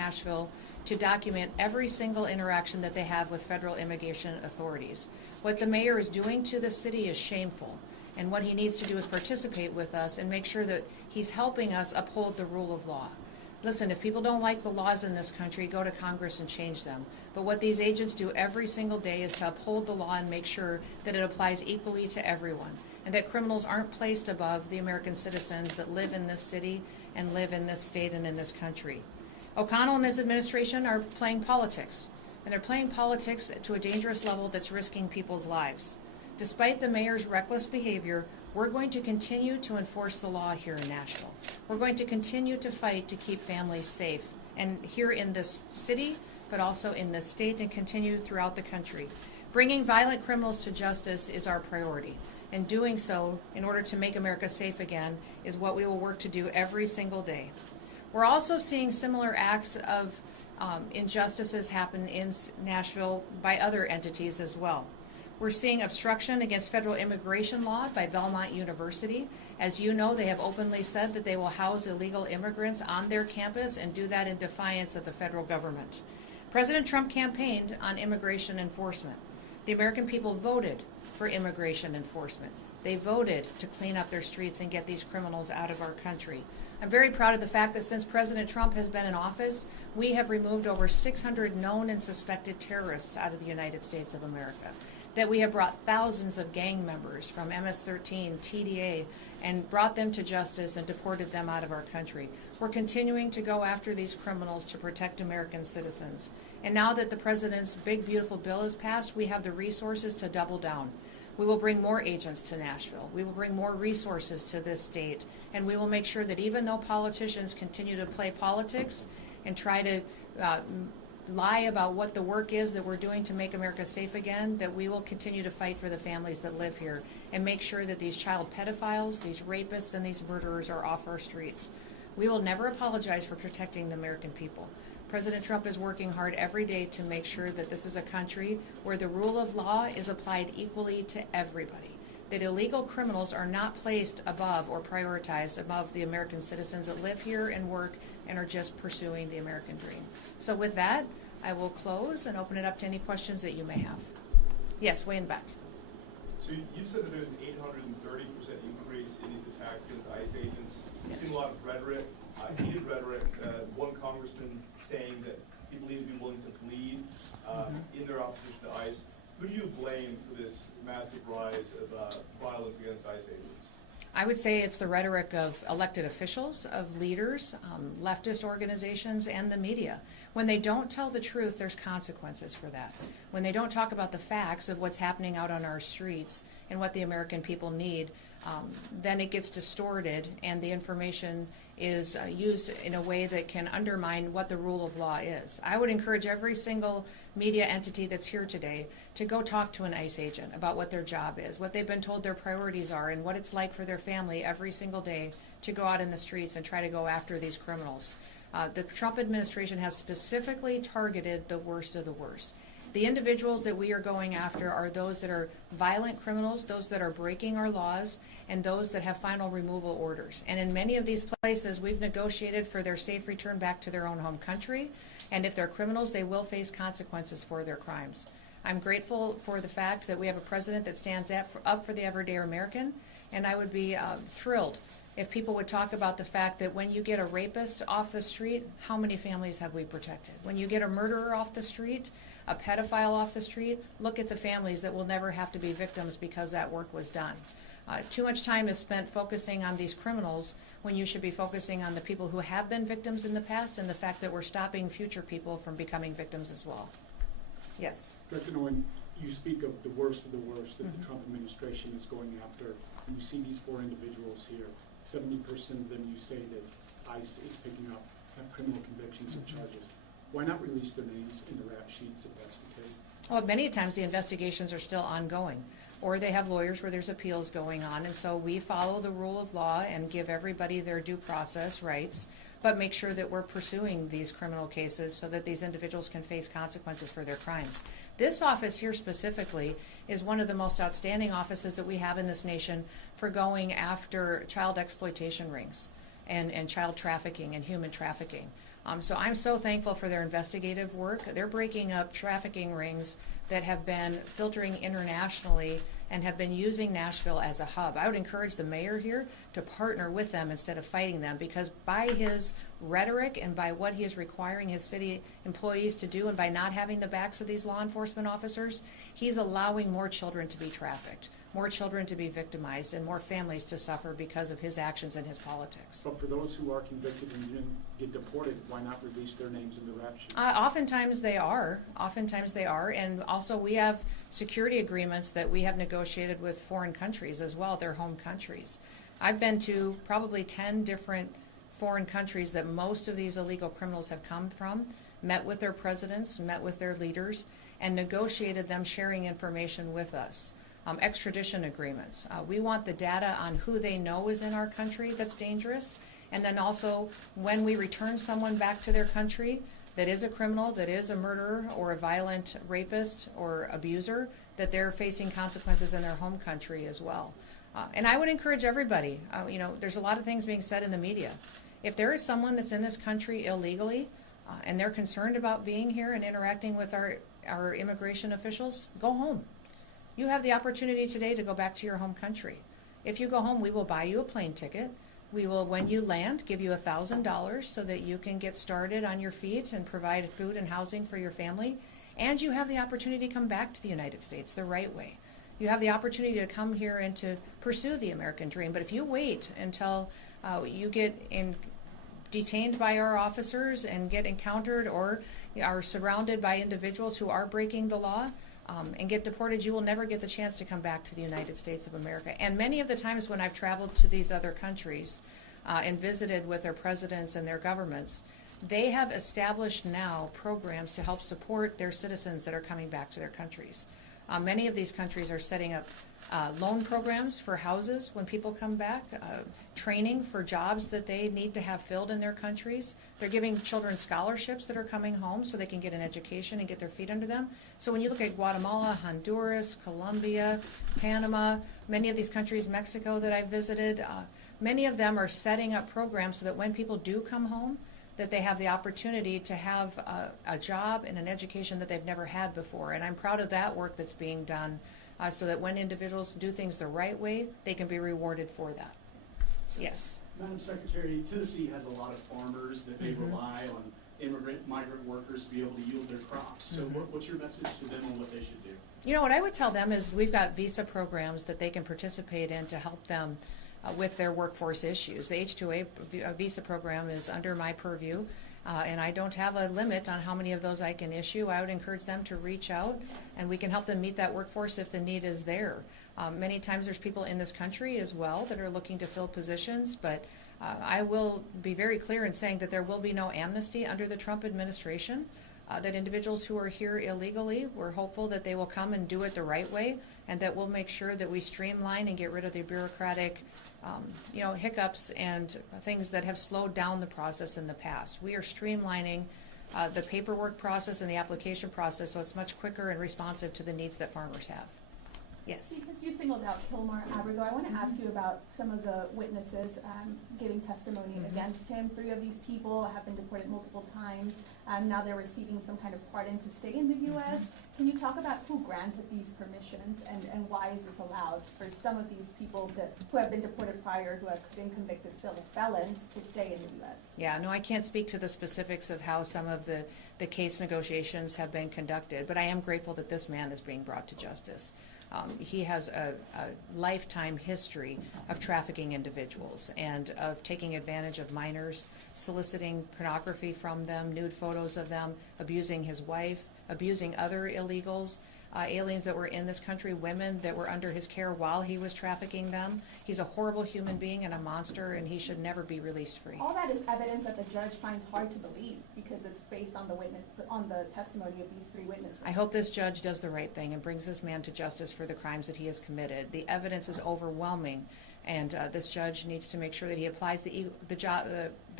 Nashville to document every single interaction that they have with federal immigration authorities. What the mayor is doing to the city is shameful, and what he needs to do is participate with us and make sure that he's helping us uphold the rule of law. Listen, if people don't like the laws in this country, go to Congress and change them. But what these agents do every single day is to uphold the law and make sure that it applies equally to everyone, and that criminals aren't placed above the American citizens that live in this city and live in this state and in this country. O'Connell and his administration are playing politics, and they're playing politics to a dangerous level that's risking people's lives. Despite the mayor's reckless behavior, we're going to continue to enforce the law here in Nashville. We're going to continue to fight to keep families safe, and here in this city, but also in this state, and continue throughout the country. Bringing violent criminals to justice is our priority, and doing so in order to make America safe again is what we will work to do every single day. We're also seeing similar acts of injustices happen in Nashville by other entities as well. We're seeing obstruction against federal immigration law by Belmont University. As you know, they have openly said that they will house illegal immigrants on their campus and do that in defiance of the federal government. President Trump campaigned on immigration enforcement. The American people voted for immigration enforcement. They voted to clean up their streets and get these criminals out of our country. I'm very proud of the fact that since President Trump has been in office, we have removed over 600 known and suspected terrorists out of the United States of America, that we have brought thousands of gang members from MS-13, TDA, and brought them to justice and deported them out of our country. We're continuing to go after these criminals to protect American citizens. And now that the president's big, beautiful bill is passed, we have the resources to double down. We will bring more agents to Nashville. We will bring more resources to this state. And we will make sure that even though politicians continue to play politics and try to lie about what the work is that we're doing to make America safe again, that we will continue to fight for the families that live here and make sure that these child pedophiles, these rapists, and these murderers are off our streets. We will never apologize for protecting the American people. President Trump is working hard every day to make sure that this is a country where the rule of law is applied equally to everybody, that illegal criminals are not placed above or prioritized above the American citizens that live here and work and are just pursuing the American dream. So with that, I will close and open it up to any questions that you may have. Yes, way in back. So you said that there's an 830% increase in these attacks against ICE agents. You've seen a lot of rhetoric, heated rhetoric. One congressman saying that people need to be willing to bleed in their opposition to ICE. Who do you blame for this massive rise of violence against ICE agents? I would say it's the rhetoric of elected officials, of leaders, leftist organizations, and the media. When they don't tell the truth, there's consequences for that. When they don't talk about the facts of what's happening out on our streets and what the American people need, then it gets distorted and the information is used in a way that can undermine what the rule of law is. I would encourage every single media entity that's here today to go talk to an ICE agent about what their job is, what they've been told their priorities are, and what it's like for their family every single day to go out in the streets and try to go after these criminals. The Trump administration has specifically targeted the worst of the worst. The individuals that we are going after are those that are violent criminals, those that are breaking our laws, and those that have final removal orders. And in many of these places, we've negotiated for their safe return back to their own home country. And if they're criminals, they will face consequences for their crimes. I'm grateful for the fact that we have a president that stands up for the everyday American, and I would be thrilled if people would talk about the fact that when you get a rapist off the street, how many families have we protected? When you get a murderer off the street, a pedophile off the street, look at the families that will never have to be victims because that work was done. Too much time is spent focusing on these criminals when you should be focusing on the people who have been victims in the past and the fact that we're stopping future people from becoming victims as well. Yes? Dr. Noem, you speak of the worst that the Trump administration is going after, and you see these four individuals here. 70% of them you say that ICE is picking up have criminal convictions and charges. Why not release their names in the rap sheets if that's the case? Well, many times the investigations are still ongoing, or they have lawyers where there's appeals going on, and so we follow the rule of law and give everybody their due process rights, but make sure that we're pursuing these criminal cases so that these individuals can face consequences for their crimes. This office here specifically is one of the most outstanding offices that we have in this nation for going after child exploitation rings and child trafficking and human trafficking. So I'm so thankful for their investigative work. They're breaking up trafficking rings that have been filtering internationally and have been using Nashville as a hub. I would encourage the mayor here to partner with them instead of fighting them, because by his rhetoric and by what he is requiring his city employees to do, and by not having the backs of these law enforcement officers, he's allowing more children to be trafficked, more children to be victimized, and more families to suffer because of his actions and his politics. But for those who are convicted and didn't get deported, why not release their names in the rap sheet? Oftentimes they are. Oftentimes they are. And also we have security agreements that we have negotiated with foreign countries as well, their home countries. I've been to probably 10 different foreign countries that most of these illegal criminals have come from, met with their presidents, met with their leaders, and negotiated them sharing information with us. Extradition agreements. We want the data on who they know is in our country that's dangerous, and then also when we return someone back to their country that is a criminal, that is a murderer or a violent rapist or abuser, that they're facing consequences in their home country as well. And I would encourage everybody, there's a lot of things being said in the media. If there is someone that's in this country illegally and they're concerned about being here and interacting with our immigration officials, go home. You have the opportunity today to go back to your home country. If you go home, we will buy you a plane ticket. We will, when you land, give you $1,000 so that you can get started on your feet and provide food and housing for your family. And you have the opportunity to come back to the United States the right way. You have the opportunity to come here and to pursue the American dream. But if you wait until you get detained by our officers and get encountered or are surrounded by individuals who are breaking the law, and get deported, you will never get the chance to come back to the United States of America. And many of the times when I've traveled to these other countries and visited with their presidents and their governments, they have established now programs to help support their citizens that are coming back to their countries. Many of these countries are setting up loan programs for houses when people come back, training for jobs that they need to have filled in their countries. They're giving children scholarships that are coming home so they can get an education and get their feet under them. So when you look at Guatemala, Honduras, Colombia, Panama, many of these countries, Mexico that I've visited, many of them are setting up programs so that when people do come home, that they have the opportunity to have a job and an education that they've never had before. And I'm proud of that work that's being done so that when individuals do things the right way, they can be rewarded for that. Yes. Madam Secretary, Tennessee has a lot of farmers that they rely on migrant workers to be able to yield their crops. So what's your message to them on what they should do? You know, what I would tell them is we've got visa programs that they can participate in to help them with their workforce issues. The H-2A visa program is under my purview, and I don't have a limit on how many of those I can issue. I would encourage them to reach out, and we can help them meet that workforce if the need is there. Many times there's people in this country as well that are looking to fill positions, but I will be very clear in saying that there will be no amnesty under the Trump administration. That individuals who are here illegally, we're hopeful that they will come and do it the right way, and that we'll make sure that we streamline and get rid of the bureaucratic hiccups and things that have slowed down the process in the past. We are streamlining the paperwork process and the application process so it's much quicker and responsive to the needs that farmers have. Yes. Because you singled out Kilmar Abrigo, I want to ask you about some of the witnesses giving testimony against him. 3 of these people have been deported multiple times. Now they're receiving some kind of pardon to stay in the U.S. Can you talk about who granted these permissions and why is this allowed for some of these people who have been deported prior, who have been convicted felons, to stay in the U.S.? Yeah, no, I can't speak to the specifics of how some of the case negotiations have been conducted, but I am grateful that this man is being brought to justice. He has a lifetime history of trafficking individuals and of taking advantage of minors, soliciting pornography from them, nude photos of them, abusing his wife, abusing other illegals, aliens that were in this country, women that were under his care while he was trafficking them. He's a horrible human being and a monster, and he should never be released free. All that is evidence that the judge finds hard to believe because it's based on the testimony of these 3 witnesses. I hope this judge does the right thing and brings this man to justice for the crimes that he has committed. The evidence is overwhelming, and this judge needs to make sure that he applies the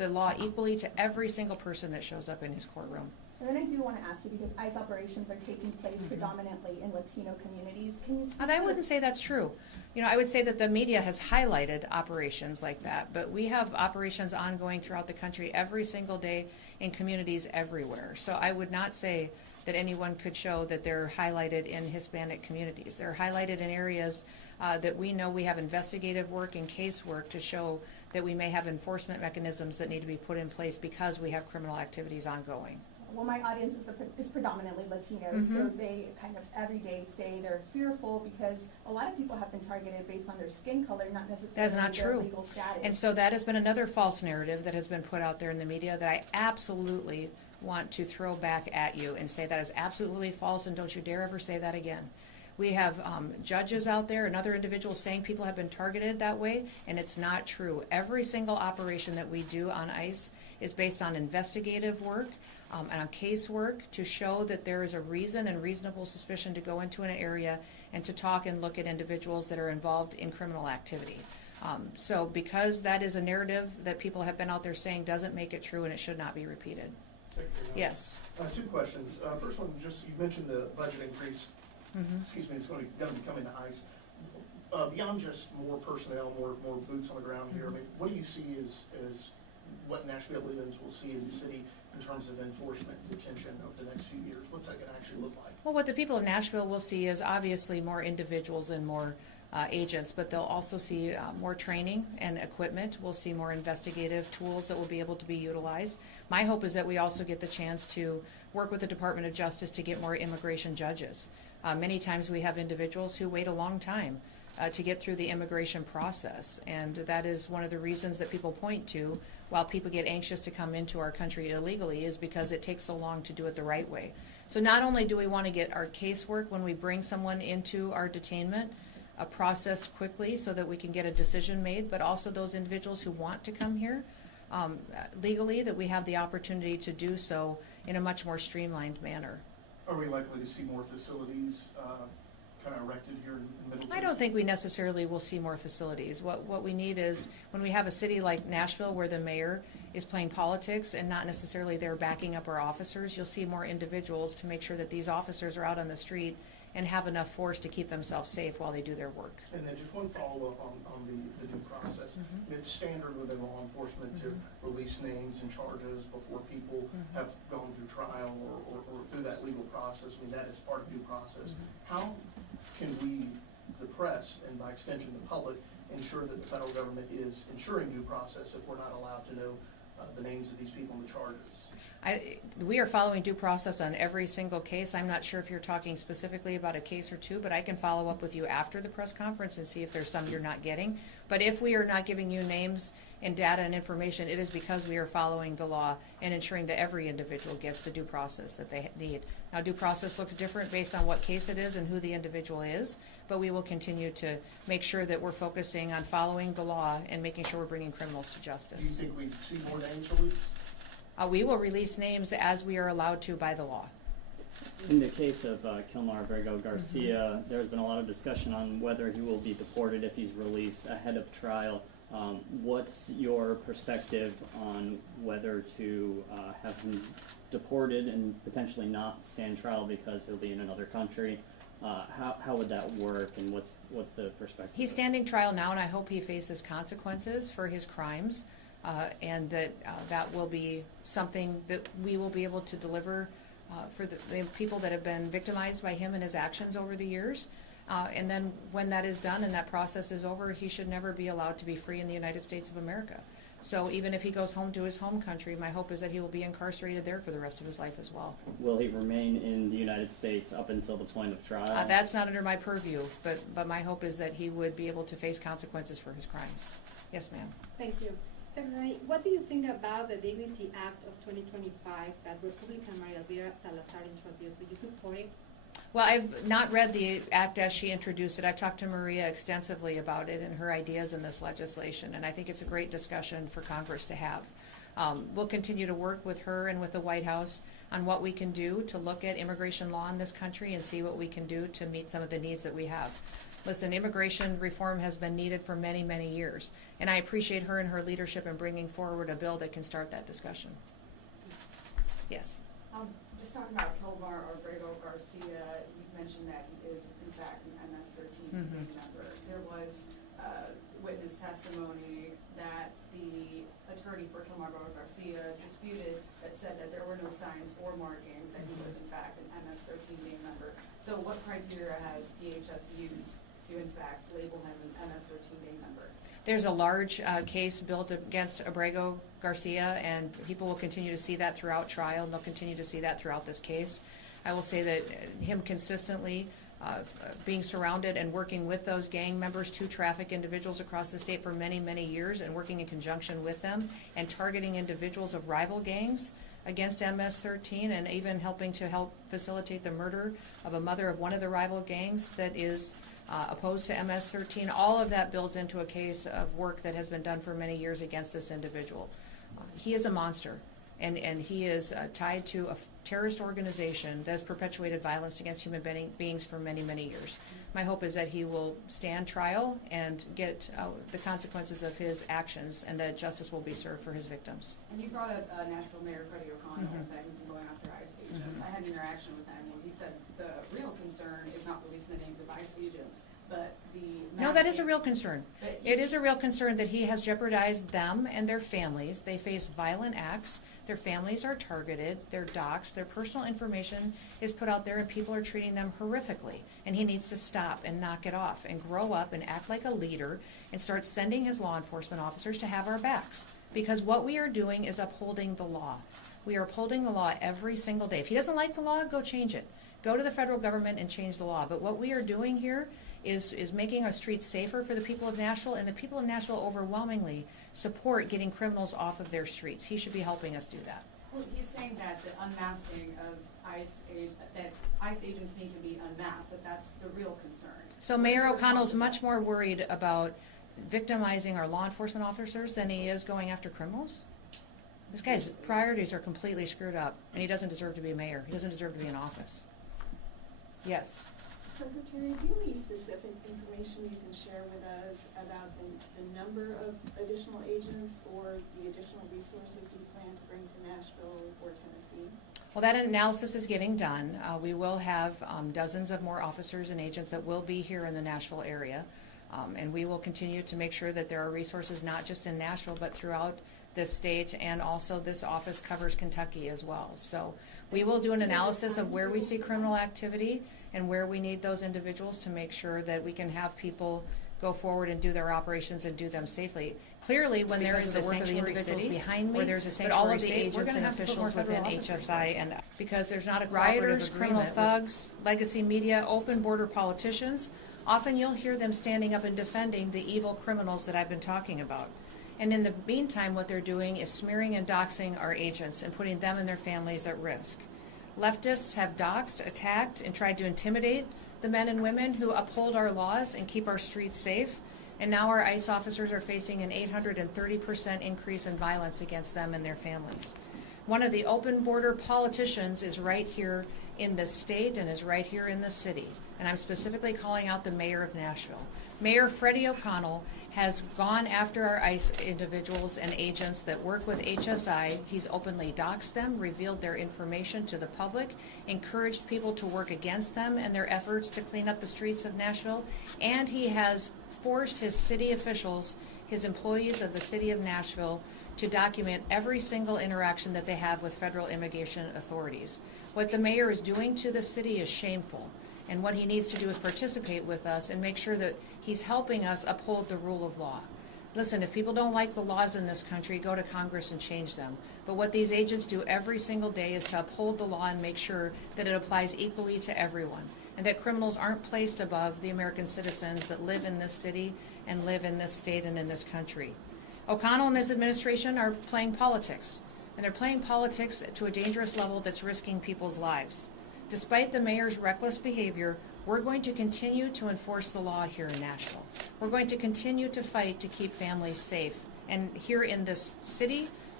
the law equally to every single person that shows up in his courtroom. And then I do want to ask you, because ICE operations are taking place predominantly in Latino communities, can you speak And I to- wouldn't say that's true. You know, I would say that the media has highlighted operations like that, but we have operations ongoing throughout the country every single day in communities everywhere. So I would not say that anyone could show that they're highlighted in Hispanic communities. They're highlighted in areas that we know we have investigative work and casework to show that we may have enforcement mechanisms that need to be put in place because we have criminal activities ongoing. Well, my audience is predominantly Latino, so they kind of every day say they're fearful because a lot of people have been targeted based on their skin color, not necessarily That is not their true. legal status. And so that has been another false narrative that has been put out there in the media that I absolutely want to throw back at you and say that is absolutely false, and don't you dare ever say that again. We have judges out there and other individuals saying people have been targeted that way, and it's not true. Every single operation that we do on ICE is based on investigative work and on casework to show that there is a reason and reasonable suspicion to go into an area and to talk and look at individuals that are involved in criminal activity. So because that is a narrative that people have been out there saying doesn't make it true, and it should not be repeated. Yes. Two questions. First one, just you mentioned the budget increase. Excuse me, it's going to be coming to ICE. Beyond just more personnel, more boots on the ground here, I mean, what do you see as what Nashvilleians will see in the city in terms of enforcement and detention over the next few years? What's that going to actually look like? Well, what the people of Nashville will see is obviously more individuals and more agents, but they'll also see more training and equipment. We'll see more investigative tools that will be able to be utilized. My hope is that we also get the chance to work with the Department of Justice to get more immigration judges. Many times we have individuals who wait a long time to get through the immigration process, and that is one of the reasons that people point to while people get anxious to come into our country illegally is because it takes so long to do it the right way. So not only do we want to get our casework when we bring someone into our detainment processed quickly so that we can get a decision made, but also those individuals who want to come here legally, that we have the opportunity to do so in a much more streamlined manner. Are we likely to see more facilities kind of erected here in Middle Tennessee? I don't think we necessarily will see more facilities. What we need is when we have a city like Nashville where the mayor is playing politics and not necessarily there backing up our officers, you'll see more individuals to make sure that these officers are out on the street and have enough force to keep themselves safe while they do their work. And then just one follow-up on the due process. It's standard within law enforcement to release names and charges before people have gone through trial or through that legal process. I mean, that is part of due process. How can we, the press, and by extension the public, ensure that the federal government is ensuring due process if we're not allowed to know the names of these people and the charges? We are following due process on every single case. I'm not sure if you're talking specifically about a case or two, but I can follow up with you after the press conference and see if there's some you're not getting. But if we are not giving you names and data and information, it is because we are following the law and ensuring that every individual gets the due process that they need. Now, due process looks different based on what case it is and who the individual is, but we will continue to make sure that we're focusing on following the law and making sure we're bringing criminals to Do you justice. think we see more names released? We will release names as we are allowed to by the law. In the case of Kilmar Abrego Garcia, there's been a lot of discussion on whether he will be deported if he's released ahead of trial. What's your perspective on whether to have him deported and potentially not stand trial because he'll be in another country? How would that work, and what's the perspective? He's standing trial now, and I hope he faces consequences for his crimes, and that will be something that we will be able to deliver for the people that have been victimized by him and his actions over the years. And then when that is done and that process is over, he should never be allowed to be free in the United States of America. So even if he goes home to his home country, my hope is that he will be incarcerated there for the rest of his life as well. Will he remain in the United States up until the point of trial? That's not under my purview, but my hope is that he would be able to face consequences for his crimes. Yes, ma'am. Thank you. Secretary, what do you think about the Dignity Act of 2025 that Republican Maria Elvira Salazar introduced? Do you support it? Well, I've not read the act as she introduced it. I've talked to Maria extensively about it and her ideas in this legislation, and I think it's a great discussion for Congress to have. We'll continue to work with her and with the White House on what we can do to look at immigration law in this country and see what we can do to meet some of the needs that we have. Listen, immigration reform has been needed for many, many years, and I appreciate her and her leadership in bringing forward a bill that can start that discussion. Yes. Just talking about Kilmar Abrego Garcia, you mentioned that he is in fact an MS-13 member. There was witness testimony that the attorney for Kilmar Abrego Garcia disputed that said that there were no signs or markings that he was in fact an MS-13 gang member. So what criteria has DHS used to in fact label him an MS-13 gang member? There's a large case built against Abrego Garcia, and people will continue to see that throughout trial, and they'll continue to see that throughout this case. I will say that him consistently being surrounded and working with those gang members to traffic individuals across the state for many, many years, and working in conjunction with them and targeting individuals of rival gangs against MS-13, and even helping to help facilitate the murder of a mother of one of the rival gangs that is opposed to MS-13. All of that builds into a case of work that has been done for many years against this individual. He is a monster, and he is tied to a terrorist organization that has perpetuated violence against human beings for many, many years. My hope is that he will stand trial and get the consequences of his actions, and that justice will be served for his victims. And you brought up Nashville Mayor Freddie O'Connell that he's been going after ICE agents. I had an interaction with him where he said the real concern is not releasing the names of ICE agents, but the No, that is a real concern. It is a real concern that he has jeopardized them and their families. They face violent acts. Their families are targeted. They're doxxed. Their personal information is put out there, and people are treating them horrifically. And he needs to stop and knock it off and grow up and act like a leader and start sending his law enforcement officers to have our backs. Because what we are doing is upholding the law. We are upholding the law every single day. If he doesn't like the law, go change it. Go to the federal government and change the law. But what we are doing here is making our streets safer for the people of Nashville, and the people of Nashville overwhelmingly support getting criminals off of their streets. He should be helping us do that. Well, he's saying that the unmasking of that ICE agents need to be unmasked, that's the real concern. So Mayor O'Connell's much more worried about victimizing our law enforcement officers than he is going after criminals? This guy's priorities are completely screwed up, and he doesn't deserve to be a mayor. He doesn't deserve to be in office. Yes. Secretary, do you have any specific information you can share with us about the number of additional agents or the additional resources you plan to bring to Nashville or Tennessee? Well, that analysis is getting done. We will have dozens of more officers and agents that will be here in the Nashville area. And we will continue to make sure that there are resources not just in Nashville but throughout this state, and also this office covers Kentucky as well. So we will do an analysis of where we see criminal activity and where we need those individuals to make sure that we can have people go forward and do their operations and do them safely. Clearly, when there is a sanctuary city behind me, where there's a sanctuary state, we're going to have officials within HSI, and because there's not a rioters, criminal thugs, legacy media, open border politicians, often you'll hear them standing up and defending the evil criminals that I've been talking about. And in the meantime, what they're doing is smearing and doxing our agents and putting them and their families at risk. Leftists have doxed, attacked, and tried to intimidate the men and women who uphold our laws and keep our streets safe. And now our ICE officers are facing an 830% increase in violence against them and their families. One of the open border politicians is right here in this state and is right here in the city. And I'm specifically calling out the mayor of Nashville. Mayor Freddie O'Connell has gone after our ICE individuals and agents that work with HSI. He's openly doxed them, revealed their information to the public, encouraged people to work against them and their efforts to clean up the streets of Nashville, and he has forced his city officials, his employees of the city of Nashville, to document every single interaction that they have with federal immigration authorities. What the mayor is doing to the city is shameful. And what he needs to do is participate with us and make sure that he's helping us uphold the rule of law. Listen, if people don't like the laws in this country, go to Congress and change them. But what these agents do every single day is to uphold the law and make sure that it applies equally to everyone, and that criminals aren't placed above the American citizens that live in this city and live in this state and in this country. O'Connell and his administration are playing politics, and they're playing politics to a dangerous level that's risking people's lives. Despite the mayor's reckless behavior, we're going to continue to enforce the law here in Nashville. We're going to continue to fight to keep families safe. And here in this city,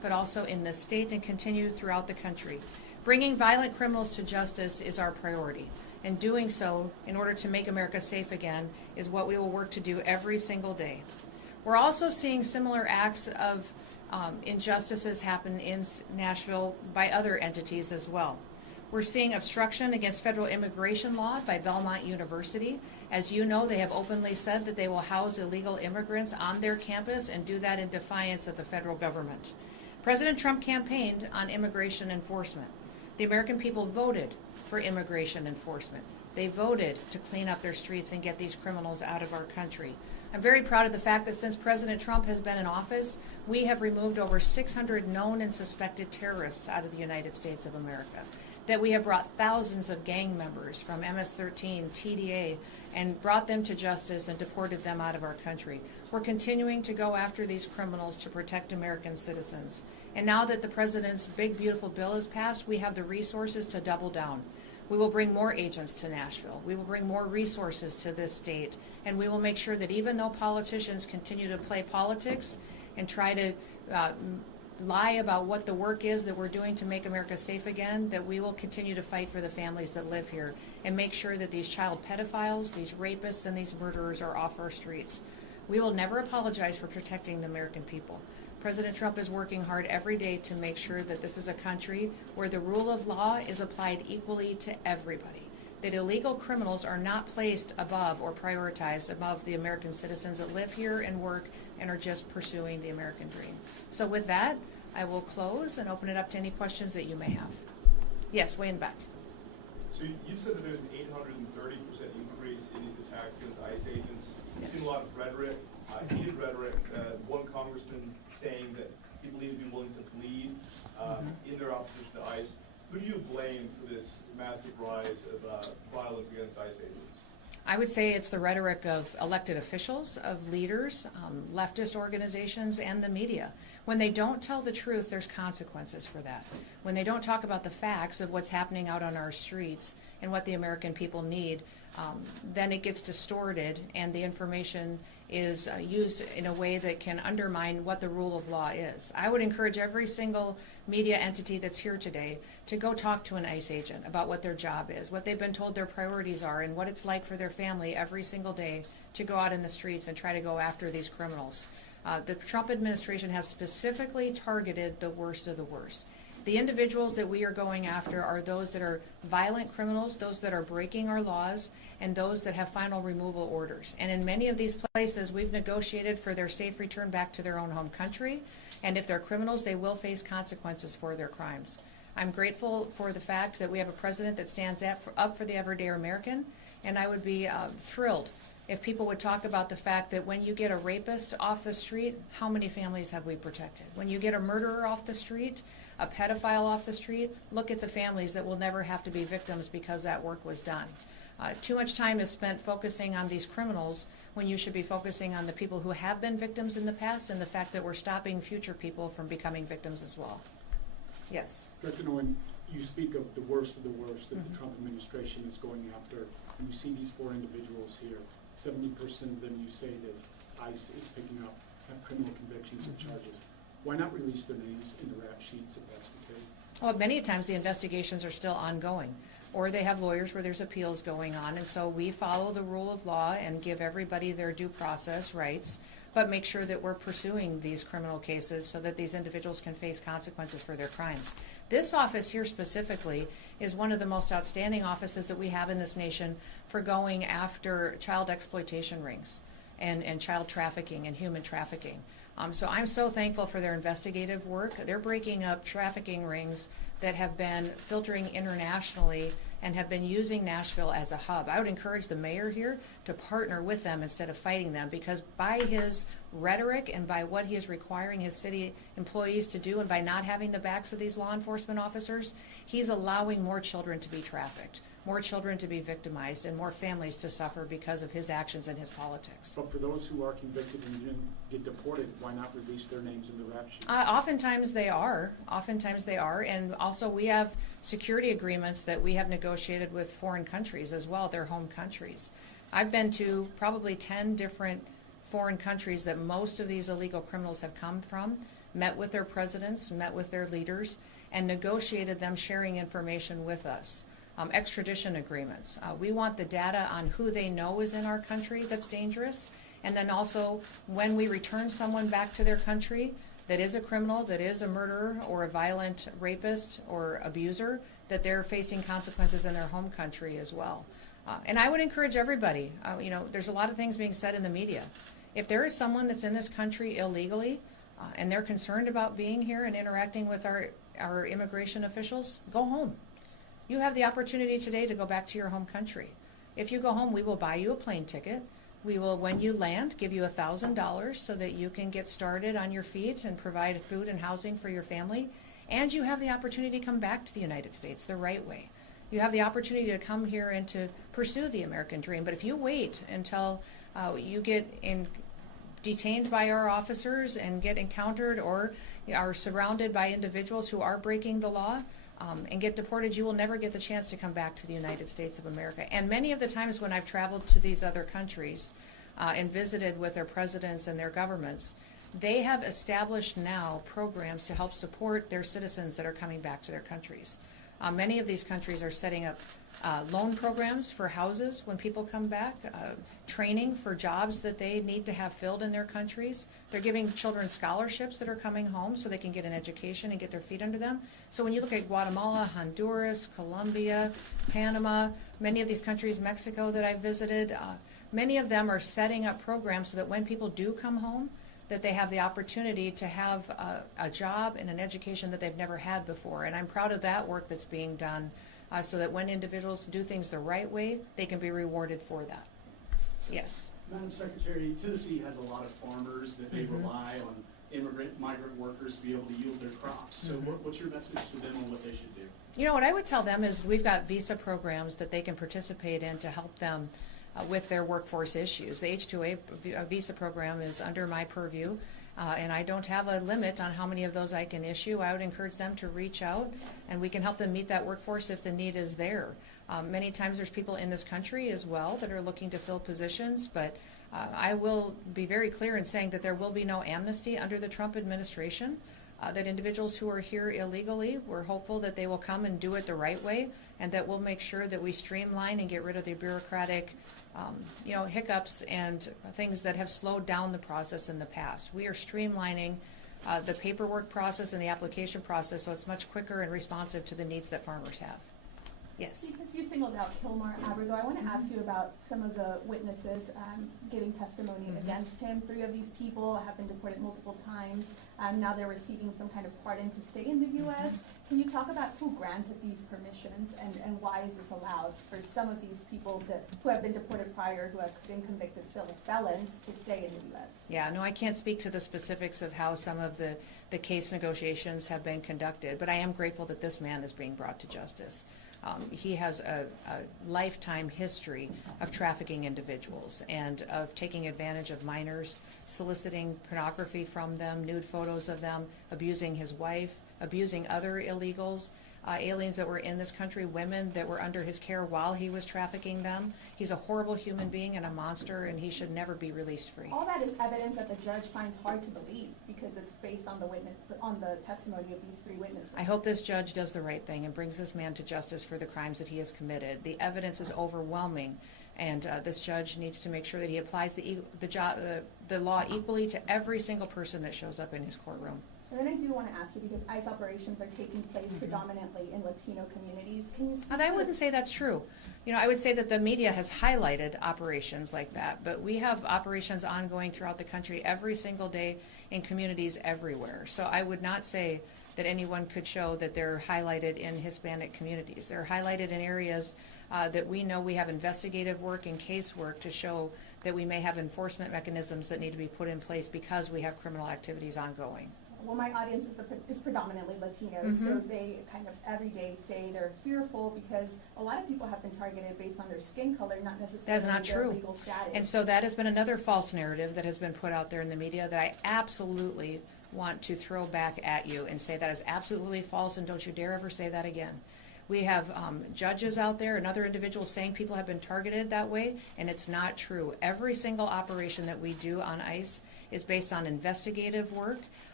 but also in this state and continue throughout the country. Bringing violent criminals to justice is our priority. And doing so, in order to make America safe again, is what we will work to do every single day. We're also seeing similar acts of injustices happen in Nashville by other entities as well. We're seeing obstruction against federal immigration law by Belmont University. As you know, they have openly said that they will house illegal immigrants on their campus and do that in defiance of the federal government. President Trump campaigned on immigration enforcement. The American people voted for immigration enforcement. They voted to clean up their streets and get these criminals out of our country. I'm very proud of the fact that since President Trump has been in office, we have removed over 600 known and suspected terrorists out of the United States of America, that we have brought thousands of gang members from MS-13, TDA, and brought them to justice and deported them out of our country. We're continuing to go after these criminals to protect American citizens. And now that the President's big, beautiful bill is passed, we have the resources to double down. We will bring more agents to Nashville. We will bring more resources to this state. And we will make sure that even though politicians continue to play politics and try to lie about what the work is that we're doing to make America safe again, that we will continue to fight for the families that live here and make sure that these child pedophiles, these rapists, and these murderers are off our streets. We will never apologize for protecting the American people. President Trump is working hard every day to make sure that this is a country where the rule of law is applied equally to everybody, that illegal criminals are not placed above or prioritized above the American citizens that live here and work and are just pursuing the American dream. So with that, I will close and open it up to any questions that you may have. Yes, way in the back. So you said that there's an 830% increase in these attacks against ICE agents. You've seen a lot of rhetoric, heated rhetoric. One congressman saying that people need to be willing to bleed in their opposition to ICE. Who do you blame for this massive rise of violence against ICE agents? I would say it's the rhetoric of elected officials, of leaders, leftist organizations, and the media. When they don't tell the truth, there's consequences for that. When they don't talk about the facts of what's happening out on our streets and what the American people need, then it gets distorted and the information is used in a way that can undermine what the rule of law is. I would encourage every single media entity that's here today to go talk to an ICE agent about what their job is, what they've been told their priorities are, and what it's like for their family every single day to go out in the streets and try to go after these criminals. The Trump administration has specifically targeted the worst of the worst. The individuals that we are going after are those that are violent criminals, those that are breaking our laws, and those that have final removal orders. And in many of these places, we've negotiated for their safe return back to their own home country. And if they're criminals, they will face consequences for their crimes. I'm grateful for the fact that we have a president that stands up for the everyday American, and I would be thrilled if people would talk about the fact that when you get a rapist off the street, how many families have we protected? When you get a murderer off the street, a pedophile off the street, look at the families that will never have to be victims because that work was done. Too much time is spent focusing on these criminals when you should be focusing on the people who have been victims in the past and the fact that we're stopping future people from becoming victims as well. Yes. Dr. Noem, you speak of the worst that the Trump administration is going after, and you see these four individuals here. 70% of them you say that ICE is picking up have criminal convictions and charges. Why not release their names in the rap sheets if that's the case? Well, many times the investigations are still ongoing, or they have lawyers where there's appeals going on, and so we follow the rule of law and give everybody their due process rights, but make sure that we're pursuing these criminal cases so that these individuals can face consequences for their crimes. This office here specifically is one of the most outstanding offices that we have in this nation for going after child exploitation rings and child trafficking and human trafficking. So I'm so thankful for their investigative work. They're breaking up trafficking rings that have been filtering internationally and have been using Nashville as a hub. I would encourage the mayor here to partner with them instead of fighting them, because by his rhetoric and by what he is requiring his city employees to do and by not having the backs of these law enforcement officers, he's allowing more children to be trafficked, more children to be victimized, and more families to suffer because of his actions and his politics. But for those who are convicted and didn't get deported, why not release their names in the rap sheet? Oftentimes they are. And also we have security agreements that we have negotiated with foreign countries as well, their home countries. I've been to probably 10 different foreign countries that most of these illegal criminals have come from. met with their presidents, met with their leaders, and negotiated them sharing information with us. Extradition agreements. We want the data on who they know is in our country that's dangerous, and then also when we return someone back to their country that is a criminal, that is a murderer or a violent rapist or abuser, that they're facing consequences in their home country as well. And I would encourage everybody, there's a lot of things being said in the media. If there is someone that's in this country illegally and they're concerned about being here and interacting with our immigration officials, go home. You have the opportunity today to go back to your home country. If you go home, we will buy you a plane ticket. We will, when you land, give you $1,000 so that you can get started on your feet and provide food and housing for your family. And you have the opportunity to come back to the United States the right way. You have the opportunity to come here and to pursue the American dream. But if you wait until you get detained by our officers and get encountered or are surrounded by individuals who are breaking the law and get deported, you will never get the chance to come back to the United States of America. And many of the times when I've traveled to these other countries and visited with their presidents and their governments, they have established now programs to help support their citizens that are coming back to their countries. Many of these countries are setting up loan programs for houses when people come back, training for jobs that they need to have filled in their countries. They're giving children scholarships that are coming home so they can get an education and get their feet under them. So when you look at Guatemala, Honduras, Colombia, Panama, many of these countries, Mexico that I've visited, many of them are setting up programs so that when people do come home, that they have the opportunity to have a job and an education that they've never had before. And I'm proud of that work that's being done so that when individuals do things the right way, they can be rewarded for that. Yes. Madam Secretary, Tennessee has a lot of farmers that they rely on migrant workers to be able to yield their crops. So what's your message to them on what they should do? You know, what I would tell them is we've got visa programs that they can participate in to help them with their workforce issues. The H-2A visa program is under my purview, and I don't have a limit on how many of those I can issue. I would encourage them to reach out, and we can help them meet that workforce if the need is there. Many times there's people in this country as well that are looking to fill positions, but I will be very clear in saying that there will be no amnesty under the Trump administration. That individuals who are here illegally, we're hopeful that they will come and do it the right way, and that we'll make sure that we streamline and get rid of the bureaucratic hiccups and things that have slowed down the process in the past. We are streamlining the paperwork process and the application process so it's much quicker and responsive to the needs that farmers have. Yes. Because you singled out Kilmar Abrigo, I want to ask you about some of the witnesses giving testimony against him. 3 of these people have been deported multiple times. Now they're receiving some kind of pardon to stay in the U.S. Can you talk about who granted these permissions and why is this allowed for some of these people who have been deported prior, who have been convicted felons, to stay in the U.S.? Yeah, no, I can't speak to the specifics of how some of the case negotiations have been conducted, but I am grateful that this man is being brought to justice. He has a lifetime history of trafficking individuals and of taking advantage of minors, soliciting pornography from them, nude photos of them, abusing his wife, abusing other illegals, aliens that were in this country, women that were under his care while he was trafficking them. He's a horrible human being and a monster, and he should never be released free. All that is evidence that the judge finds hard to believe because it's based on the testimony of these 3 witnesses. I hope this judge does the right thing and brings this man to justice for the crimes that he has committed. The evidence is overwhelming, and this judge needs to make sure that he applies the law equally to every single person that shows up in his courtroom. And then I do want to ask you, because ICE operations are taking place predominantly in Latino communities. Can you speak I wouldn't say that's true. I would say that the media has highlighted operations like that, but we have operations ongoing throughout the country every single day in communities everywhere. So I would not say that anyone could show that they're highlighted in Hispanic communities. They're highlighted in areas that we know we have investigative work and case work to show that we may have enforcement mechanisms that need to be put in place because we have criminal activities ongoing. Well, my audience is predominantly Latino, so they kind of every day say they're fearful because a lot of people have been targeted based on their skin color, not necessarily That's not their true. legal status. And so that has been another false narrative that has been put out there in the media that I absolutely want to throw back at you and say that is absolutely false, and don't you dare ever say that again. We have judges out there and other individuals saying people have been targeted that way, and it's not true. Every single operation that we do on ICE is based on investigative work,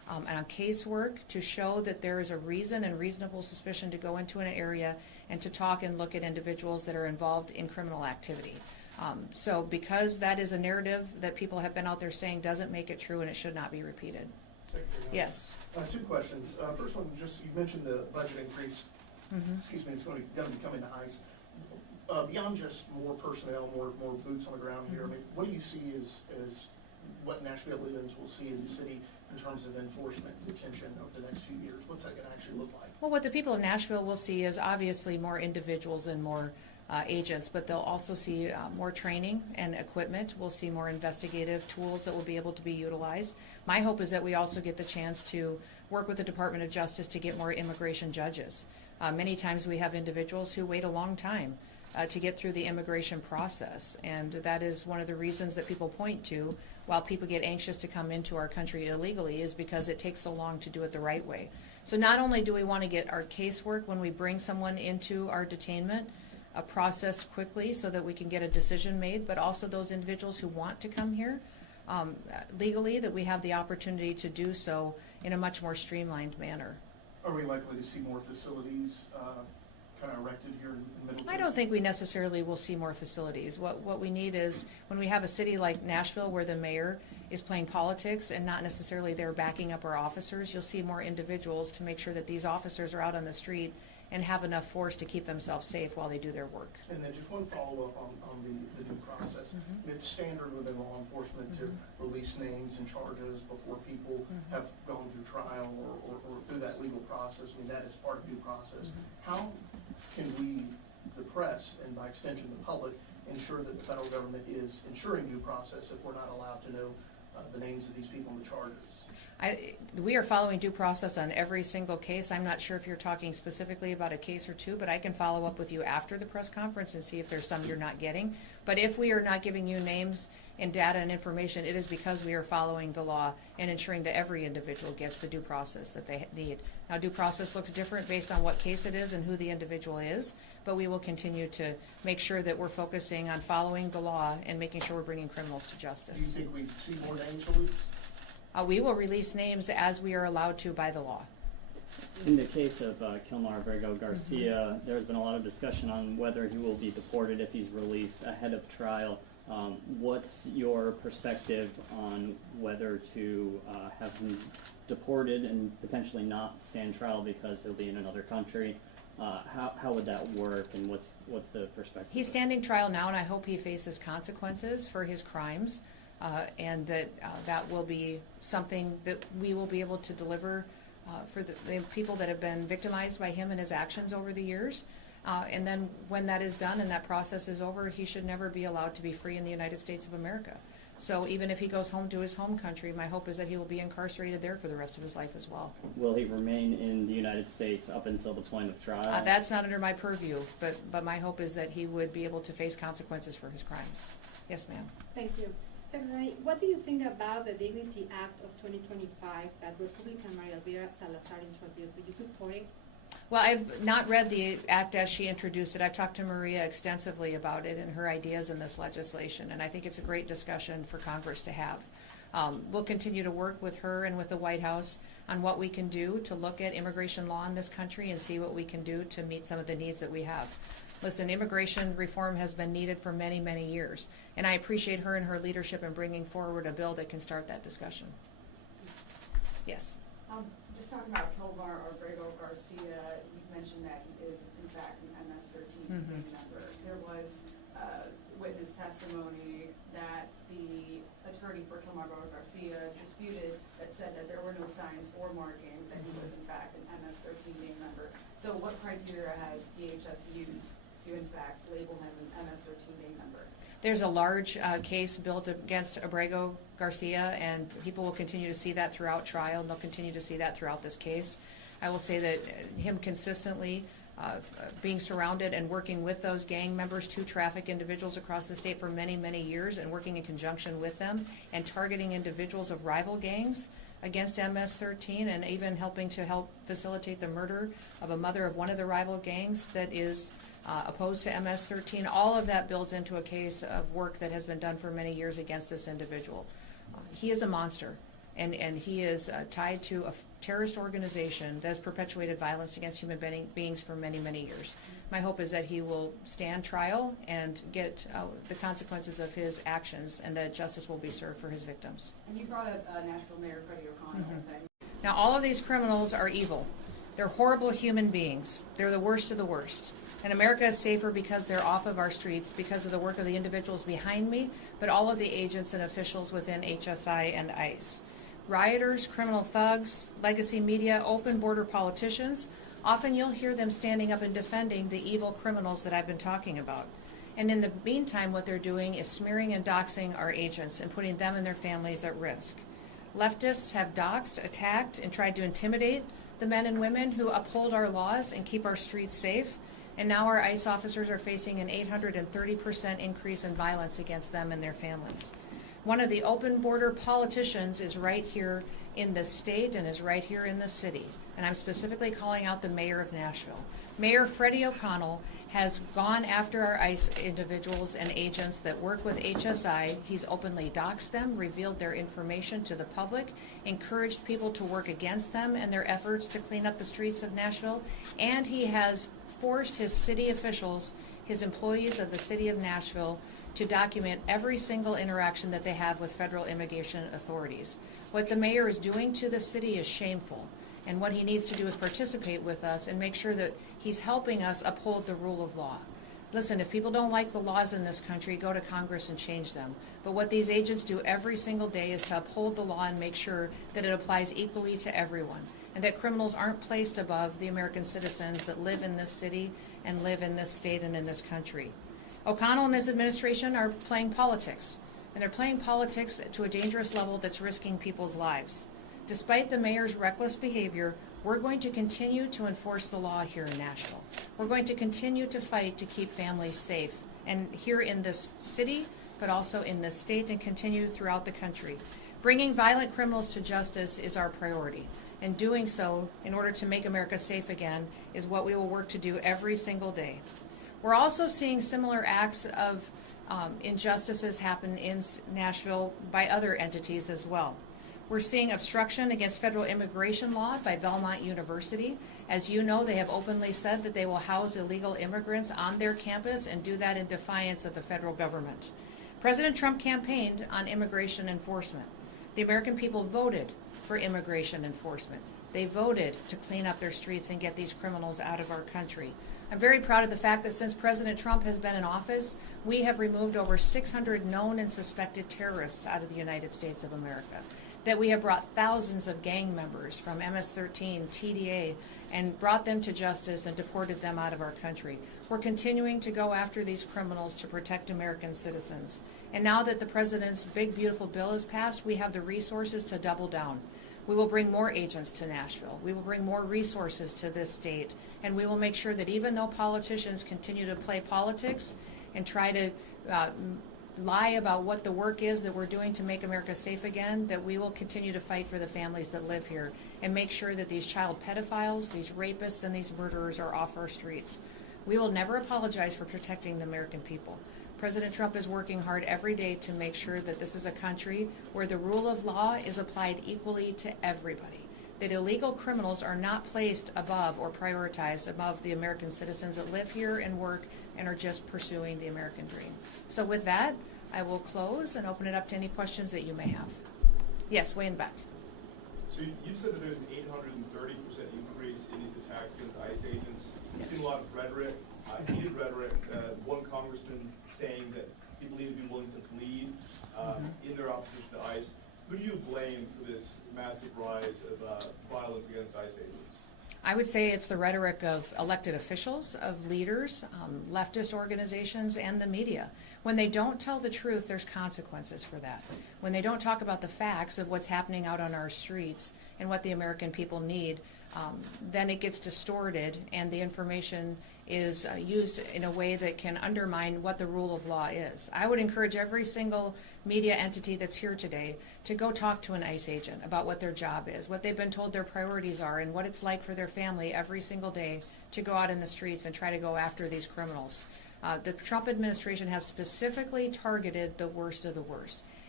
and on casework to show that there is a reason and reasonable suspicion to go into an area and to talk and look at individuals that are involved in criminal activity. So because that is a narrative that people have been out there saying doesn't make it true and it should not be repeated. Secretary, Yes. Two questions. First one, just you mentioned the budget increase. Excuse me, it's going to be coming to ICE. Beyond just more personnel, more boots on the ground here, I mean, what do you see as what Nashvilleians will see in the city in terms of enforcement and detention over the next few years? What's that going to actually look like? Well, what the people of Nashville will see is obviously more individuals and more agents, but they'll also see more training and equipment. We'll see more investigative tools that will be able to be utilized. My hope is that we also get the chance to work with the Department of Justice to get more immigration judges. Many times we have individuals who wait a long time to get through the immigration process, and that is one of the reasons that people point to while people get anxious to come into our country illegally, is because it takes so long to do it the right way. So not only do we want to get our casework when we bring someone into our detainment processed quickly so that we can get a decision made, but also those individuals who want to come here legally, that we have the opportunity to do so in a much more streamlined manner. Are we likely to see more facilities kind of erected here in Middle Tennessee? I don't think we necessarily will see more facilities. What we need is, when we have a city like Nashville where the mayor is playing politics and not necessarily there backing up our officers, you'll see more individuals to make sure that these officers are out on the street and have enough force to keep themselves safe while they do their work. And then just one follow-up on the due process. It's standard within law enforcement to release names and charges before people have gone through trial or through that legal process. I mean, that is part of due process. How can we, the press, and by extension the public, ensure that the federal government is ensuring due process if we're not allowed to know the names of these people and the charges? We are following due process on every single case. I'm not sure if you're talking specifically about a case or two, but I can follow up with you after the press conference and see if there's some you're not getting. But if we are not giving you names and data and information, it is because we are following the law and ensuring that every individual gets the due process that they need. Now, due process looks different based on what case it is and who the individual is, but we will continue to make sure that we're focusing on following the law and making sure we're bringing criminals to justice. Do you think we see more names released? We will release names as we are allowed to by the law. In the case of Kilmar Abrego Garcia, there's been a lot of discussion on whether he will be deported if he's released ahead of trial. What's your perspective on whether to have him deported and potentially not stand trial because he'll be in another country? How would that work, and what's the perspective? He's standing trial now, and I hope he faces consequences for his crimes. And that will be something that we will be able to deliver for the people that have been victimized by him and his actions over the years. And then when that is done and that process is over, he should never be allowed to be free in the United States of America. So even if he goes home to his home country, my hope is that he will be incarcerated there for the rest of his life as well. Will he remain in the United States up until the point of trial? That's not under my purview, but my hope is that he would be able to face consequences for his crimes. Yes, ma'am. Thank you. Secretary, what do you think about the Dignity Act of 2025 that Republican Maria Elvira Salazar introduced? Do you support it? Well, I've not read the act as she introduced it. I've talked to Maria extensively about it and her ideas in this legislation, and I think it's a great discussion for Congress to have. We'll continue to work with her and with the White House on what we can do to look at immigration law in this country and see what we can do to meet some of the needs that we have. Listen, immigration reform has been needed for many, many years, and I appreciate her and her leadership in bringing forward a bill that can start that discussion. Yes. Just talking about Kilmar Abrego Garcia, you mentioned that he is, in fact, an MS-13 member. There was witness testimony that the attorney for Kilmar Abrego Garcia disputed that said that there were no signs or markings that he was, in fact, an MS-13 gang member. So what criteria has DHS used to, in fact, label him an MS-13 gang member? There's a large case built against Abrego Garcia, and people will continue to see that throughout trial, and they'll continue to see that throughout this case. I will say that him consistently being surrounded and working with those gang members to traffic individuals across the state for many, many years, and working in conjunction with them and targeting individuals of rival gangs against MS-13, and even helping to help facilitate the murder of a mother of one of the rival gangs that is opposed to MS-13. All of that builds into a case of work that has been done for many years against this individual. He is a monster, and he is tied to a terrorist organization that has perpetuated violence against human beings for many, many years. My hope is that he will stand trial and get the consequences of his actions, and that justice will be served for his victims. And you brought up Nashville Mayor Freddie O'Connell. Now, all of these criminals are evil. They're horrible human beings. They're the worst of the worst. And America is safer because they're off of our streets, because of the work of the individuals behind me, but all of the agents and officials within HSI and ICE. Rioters, criminal thugs, legacy media, open border politicians, often you'll hear them standing up and defending the evil criminals that I've been talking about. And in the meantime, what they're doing is smearing and doxing our agents and putting them and their families at risk. Leftists have doxed, attacked, and tried to intimidate the men and women who uphold our laws and keep our streets safe. And now our ICE officers are facing an 830% increase in violence against them and their families. One of the open border politicians is right here in this state and is right here in the city. And I'm specifically calling out the mayor of Nashville. Mayor Freddie O'Connell has gone after our ICE individuals and agents that work with HSI. He's openly doxed them, revealed their information to the public, encouraged people to work against them and their efforts to clean up the streets of Nashville, and he has forced his city officials, his employees of the city of Nashville, to document every single interaction that they have with federal immigration authorities. What the mayor is doing to the city is shameful, and what he needs to do is participate with us and make sure that he's helping us uphold the rule of law. Listen, if people don't like the laws in this country, go to Congress and change them. But what these agents do every single day is to uphold the law and make sure that it applies equally to everyone, and that criminals aren't placed above the American citizens that live in this city and live in this state and in this country. O'Connell and his administration are playing politics, and they're playing politics to a dangerous level that's risking people's lives. Despite the mayor's reckless behavior, we're going to continue to enforce the law here in Nashville. We're going to continue to fight to keep families safe, and here in this city, but also in this state, and continue throughout the country. Bringing violent criminals to justice is our priority, and doing so in order to make America safe again is what we will work to do every single day. We're also seeing similar acts of injustices happen in Nashville by other entities as well. We're seeing obstruction against federal immigration law by Belmont University. As you know, they have openly said that they will house illegal immigrants on their campus and do that in defiance of the federal government. President Trump campaigned on immigration enforcement. The American people voted for immigration enforcement. They voted to clean up their streets and get these criminals out of our country. I'm very proud of the fact that since President Trump has been in office, we have removed over 600 known and suspected terrorists out of the United States of America. That we have brought thousands of gang members from MS-13, TDA, and brought them to justice and deported them out of our country. We're continuing to go after these criminals to protect American citizens. And now that the president's big, beautiful bill is passed, we have the resources to double down. We will bring more agents to Nashville. We will bring more resources to this state. And we will make sure that even though politicians continue to play politics and try to lie about what the work is that we're doing to make America safe again, that we will continue to fight for the families that live here and make sure that these child pedophiles, these rapists, and these murderers are off our streets. We will never apologize for protecting the American people. President Trump is working hard every day to make sure that this is a country where the rule of law is applied equally to everybody, that illegal criminals are not placed above or prioritized above the American citizens that live here and work and are just pursuing the American dream. So with that, I will close and open it up to any questions that you may have. Yes, way in the back. So you said that there's an 830% increase in these attacks against ICE agents. You've seen a lot of rhetoric, heated rhetoric. One congressman saying that he believes he'd be willing to plead in their opposition to ICE. Who do you blame for this massive rise of violence against ICE agents? I would say it's the rhetoric of elected officials, of leaders, leftist organizations, and the media. When they don't tell the truth, there's consequences for that. When they don't talk about the facts of what's happening out on our streets and what the American people need, then it gets distorted and the information is used in a way that can undermine what the rule of law is. I would encourage every single media entity that's here today to go talk to an ICE agent about what their job is, what they've been told their priorities are, and what it's like for their family every single day to go out in the streets and try to go after these criminals. The Trump administration has specifically targeted the worst of the worst.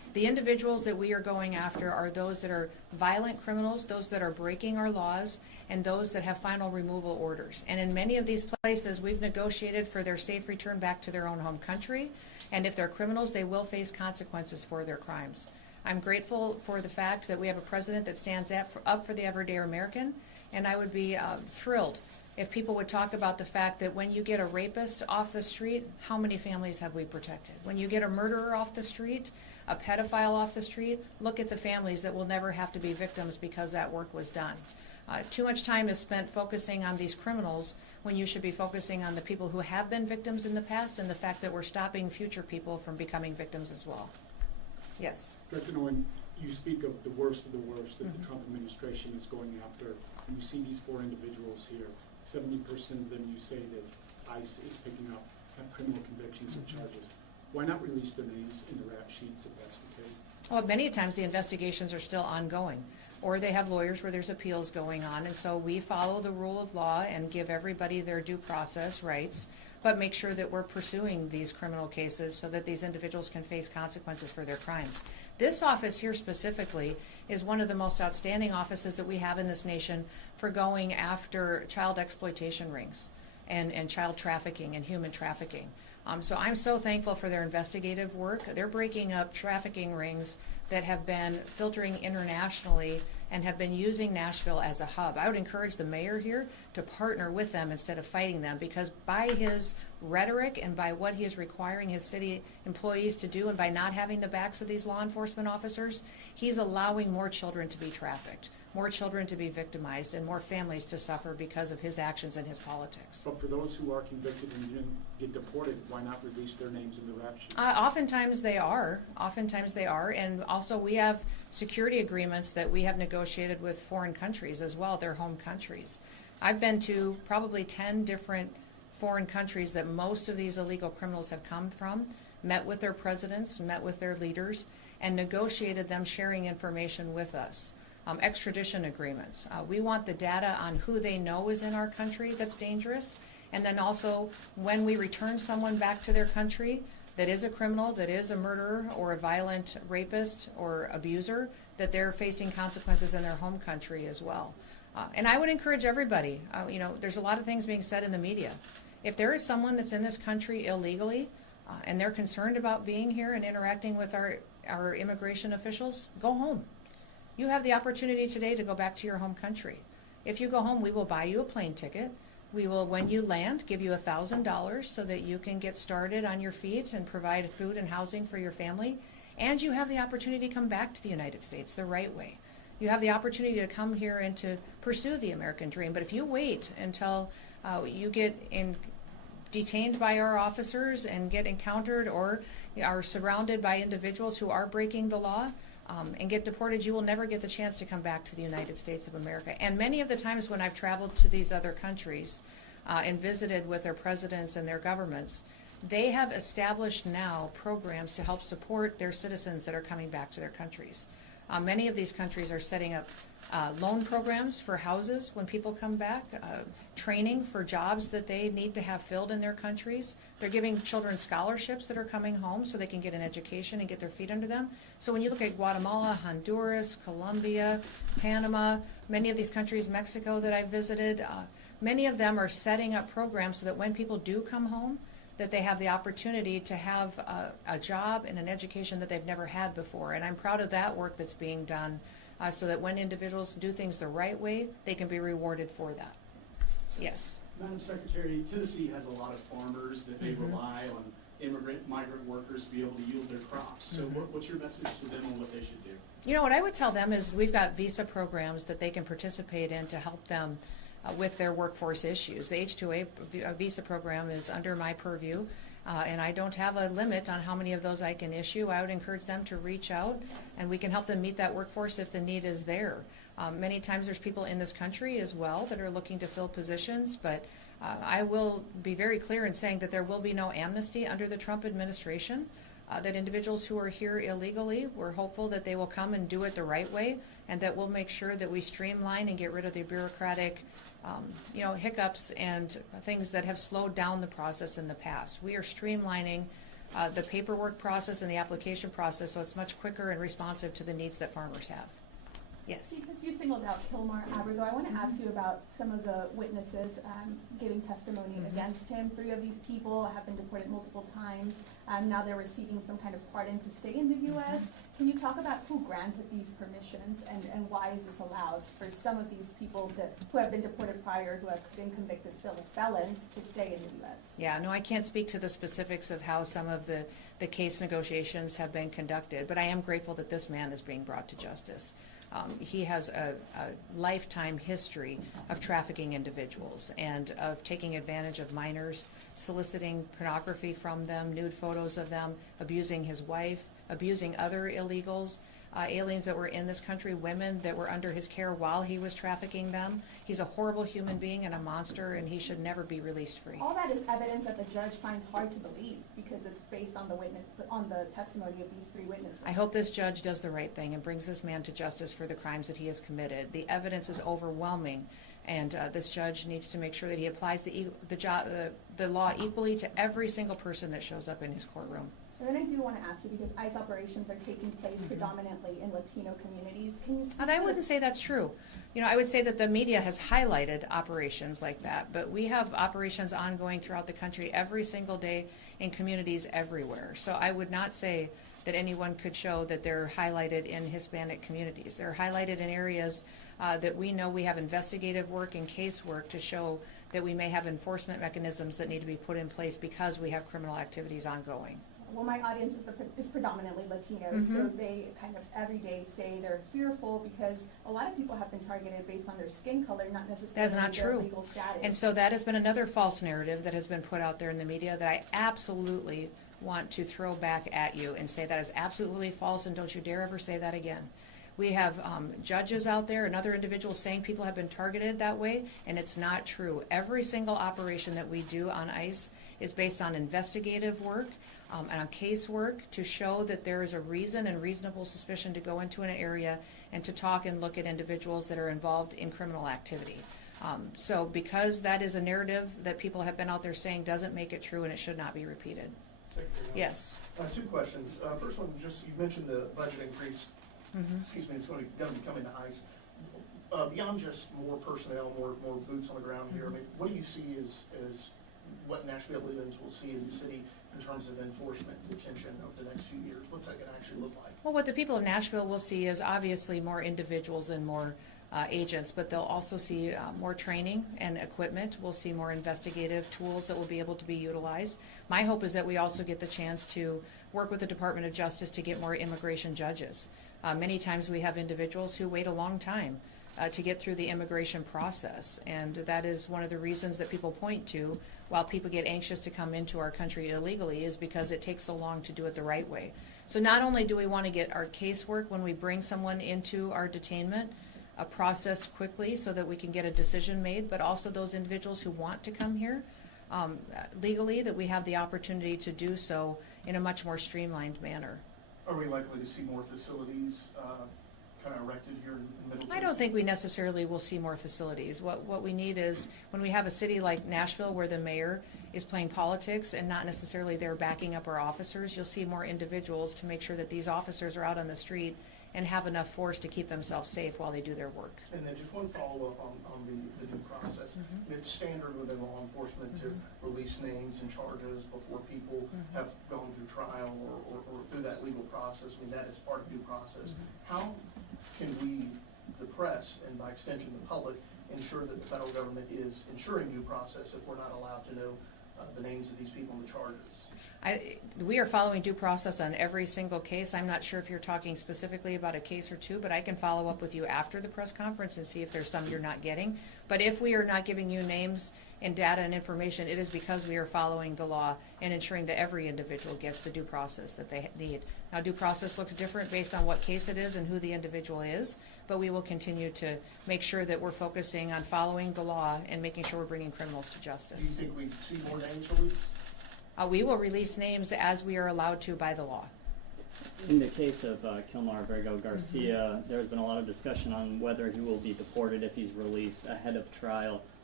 The individuals that we are going after are those that are violent criminals, those that are breaking our laws, and those that have final removal orders. And in many of these places, we've negotiated for their safe return back to their own home country. And if they're criminals, they will face consequences for their crimes. I'm grateful for the fact that we have a president that stands up for the everyday American, and I would be thrilled if people would talk about the fact that when you get a rapist off the street, how many families have we protected? When you get a murderer off the street, a pedophile off the street, look at the families that will never have to be victims because that work was done. Too much time is spent focusing on these criminals when you should be focusing on the people who have been victims in the past and the fact that we're stopping future people from becoming victims as well. Yes. Director Noem, you speak of the worst that the Trump administration is going after, and you see these 4 individuals here. 70% of them you say that ICE is picking up have criminal convictions and charges. Why not release their names in the rap sheets if that's the case? Well, many times the investigations are still ongoing, or they have lawyers where there's appeals going on, and so we follow the rule of law and give everybody their due process rights, but make sure that we're pursuing these criminal cases so that these individuals can face consequences for their crimes. This office here specifically is one of the most outstanding offices that we have in this nation for going after child exploitation rings and child trafficking and human trafficking. So I'm so thankful for their investigative work. They're breaking up trafficking rings that have been filtering internationally and have been using Nashville as a hub. I would encourage the mayor here to partner with them instead of fighting them, because by his rhetoric and by what he is requiring his city employees to do and by not having the backs of these law enforcement officers, he's allowing more children to be trafficked, more children to be victimized, and more families to suffer because of his actions and his politics. But for those who are convicted and didn't get deported, why not release their names in the rap sheets? Oftentimes they are. Oftentimes they are. And also we have security agreements that we have negotiated with foreign countries as well, their home countries. I've been to probably 10 different foreign countries that most of these illegal criminals have come from, met with their presidents, met with their leaders, and negotiated them sharing information with us. Extradition agreements. We want the data on who they know is in our country that's dangerous, and then also when we return someone back to their country that is a criminal, that is a murderer or a violent rapist or abuser, that they're facing consequences in their home country as well. And I would encourage everybody, there's a lot of things being said in the media. If there is someone that's in this country illegally and they're concerned about being here and interacting with our immigration officials, go home. You have the opportunity today to go back to your home country. If you go home, we will buy you a plane ticket. We will, when you land, give you $1,000 so that you can get started on your feet and provide food and housing for your family. And you have the opportunity to come back to the United States the right way. You have the opportunity to come here and to pursue the American dream. But if you wait until you get detained by our officers and get encountered or are surrounded by individuals who are breaking the law, and get deported, you will never get the chance to come back to the United States of America. And many of the times when I've traveled to these other countries and visited with their presidents and their governments, they have established now programs to help support their citizens that are coming back to their countries. Many of these countries are setting up loan programs for houses when people come back, training for jobs that they need to have filled in their countries. They're giving children scholarships that are coming home so they can get an education and get their feet under them. So when you look at Guatemala, Honduras, Colombia, Panama, many of these countries, Mexico that I've visited, many of them are setting up programs so that when people do come home, that they have the opportunity to have a job and an education that they've never had before. And I'm proud of that work that's being done so that when individuals do things the right way, they can be rewarded for that. Yes. Madam Secretary, Tennessee has a lot of farmers that they rely on migrant workers to be able to yield their crops. So what's your message to them on what they should do? You know, what I would tell them is we've got visa programs that they can participate in to help them with their workforce issues. The H-2A visa program is under my purview, and I don't have a limit on how many of those I can issue. I would encourage them to reach out, and we can help them meet that workforce if the need is there. Many times there's people in this country as well that are looking to fill positions, but I will be very clear in saying that there will be no amnesty under the Trump administration, that individuals who are here illegally, we're hopeful that they will come and do it the right way, and that we'll make sure that we streamline and get rid of the bureaucratic hiccups and things that have slowed down the process in the past. We are streamlining the paperwork process and the application process so it's much quicker and responsive to the needs that farmers have. Yes. Because you singled out Kilmar Abrigo, I want to ask you about some of the witnesses giving testimony against him. 3 of these people have been deported multiple times. Now they're receiving some kind of pardon to stay in the U.S. Can you talk about who granted these permissions and why is this allowed for some of these people who have been deported prior, who have been convicted felons, to stay in the U.S.? Yeah, no, I can't speak to the specifics of how some of the case negotiations have been conducted, but I am grateful that this man is being brought to justice. He has a lifetime history of trafficking individuals and of taking advantage of minors, soliciting pornography from them, nude photos of them, abusing his wife, abusing other illegals, aliens that were in this country, women that were under his care while he was trafficking them. He's a horrible human being and a monster, and he should never be released free. All that is evidence that the judge finds hard to believe because it's based on the testimony of these 3 witnesses. I hope this judge does the right thing and brings this man to justice for the crimes that he has committed. The evidence is overwhelming, and this judge needs to make sure that he applies the law equally to every single person that shows up in his courtroom. And then I do want to ask you, because ICE operations are taking place predominantly in Latino communities. Can you speak I wouldn't say that's true. You know, I would say that the media has highlighted operations like that, but we have operations ongoing throughout the country every single day in communities everywhere. So I would not say that anyone could show that they're highlighted in Hispanic communities. They're highlighted in areas that we know we have investigative work and casework to show that we may have enforcement mechanisms that need to be put in place because we have criminal activities ongoing. Well, my audience is predominantly Latino, so they kind of every day say they're fearful because a lot of people have been targeted based on their skin color, not necessarily That's not their true. legal status. And so that has been another false narrative that has been put out there in the media that I absolutely want to throw back at you and say that is absolutely false, and don't you dare ever say that again. We have judges out there and other individuals saying people have been targeted that way, and it's not true. Every single operation that we do on ICE is based on investigative work and on casework to show that there is a reason and reasonable suspicion to go into an area and to talk and look at individuals that are involved in criminal activity. So because that is a narrative that people have been out there saying doesn't make it true, and it should not be repeated. Secretary Noem. Yes. 2 questions. First one, just you mentioned the budget increase. Excuse me, it's going to be coming to ICE. Beyond just more personnel, more boots on the ground here, I mean, what do you see as what Nashvilleians will see in the city in terms of enforcement detention over the next few years? What's that going to actually look like? Well, what the people of Nashville will see is obviously more individuals and more agents, but they'll also see more training and equipment. We'll see more investigative tools that will be able to be utilized. My hope is that we also get the chance to work with the Department of Justice to get more immigration judges. Many times we have individuals who wait a long time to get through the immigration process, and that is one of the reasons that people point to while people get anxious to come into our country illegally is because it takes so long to do it the right way. So not only do we want to get our casework when we bring someone into our detainment processed quickly so that we can get a decision made, but also those individuals who want to come here legally, that we have the opportunity to do so in a much more streamlined manner. Are we likely to see more facilities kind of erected here in Middle Tennessee? I don't think we necessarily will see more facilities. What we need is when we have a city like Nashville where the mayor is playing politics and not necessarily they're backing up our officers, you'll see more individuals to make sure that these officers are out on the street and have enough force to keep themselves safe while they do their work. And then just one follow-up on the due process. It's standard within law enforcement to release names and charges before people have gone through trial or through that legal process. I mean, that is part of due process. How can we, the press, and by extension the public, ensure that the federal government is ensuring due process if we're not allowed to know the names of these people and the charges? We are following due process on every single case. I'm not sure if you're talking specifically about a case or two, but I can follow up with you after the press conference and see if there's some you're not getting. But if we are not giving you names and data and information, it is because we are following the law and ensuring that every individual gets the due process that they need. Now, due process looks different based on what case it is and who the individual is, but we will continue to make sure that we're focusing on following the law and making sure we're bringing criminals to justice. Do you think we'd see more names released? We will release names as we are allowed to by the law. In the case of Kilmar Abrego Garcia, there's been a lot of discussion on whether he will be deported if he's released ahead of trial.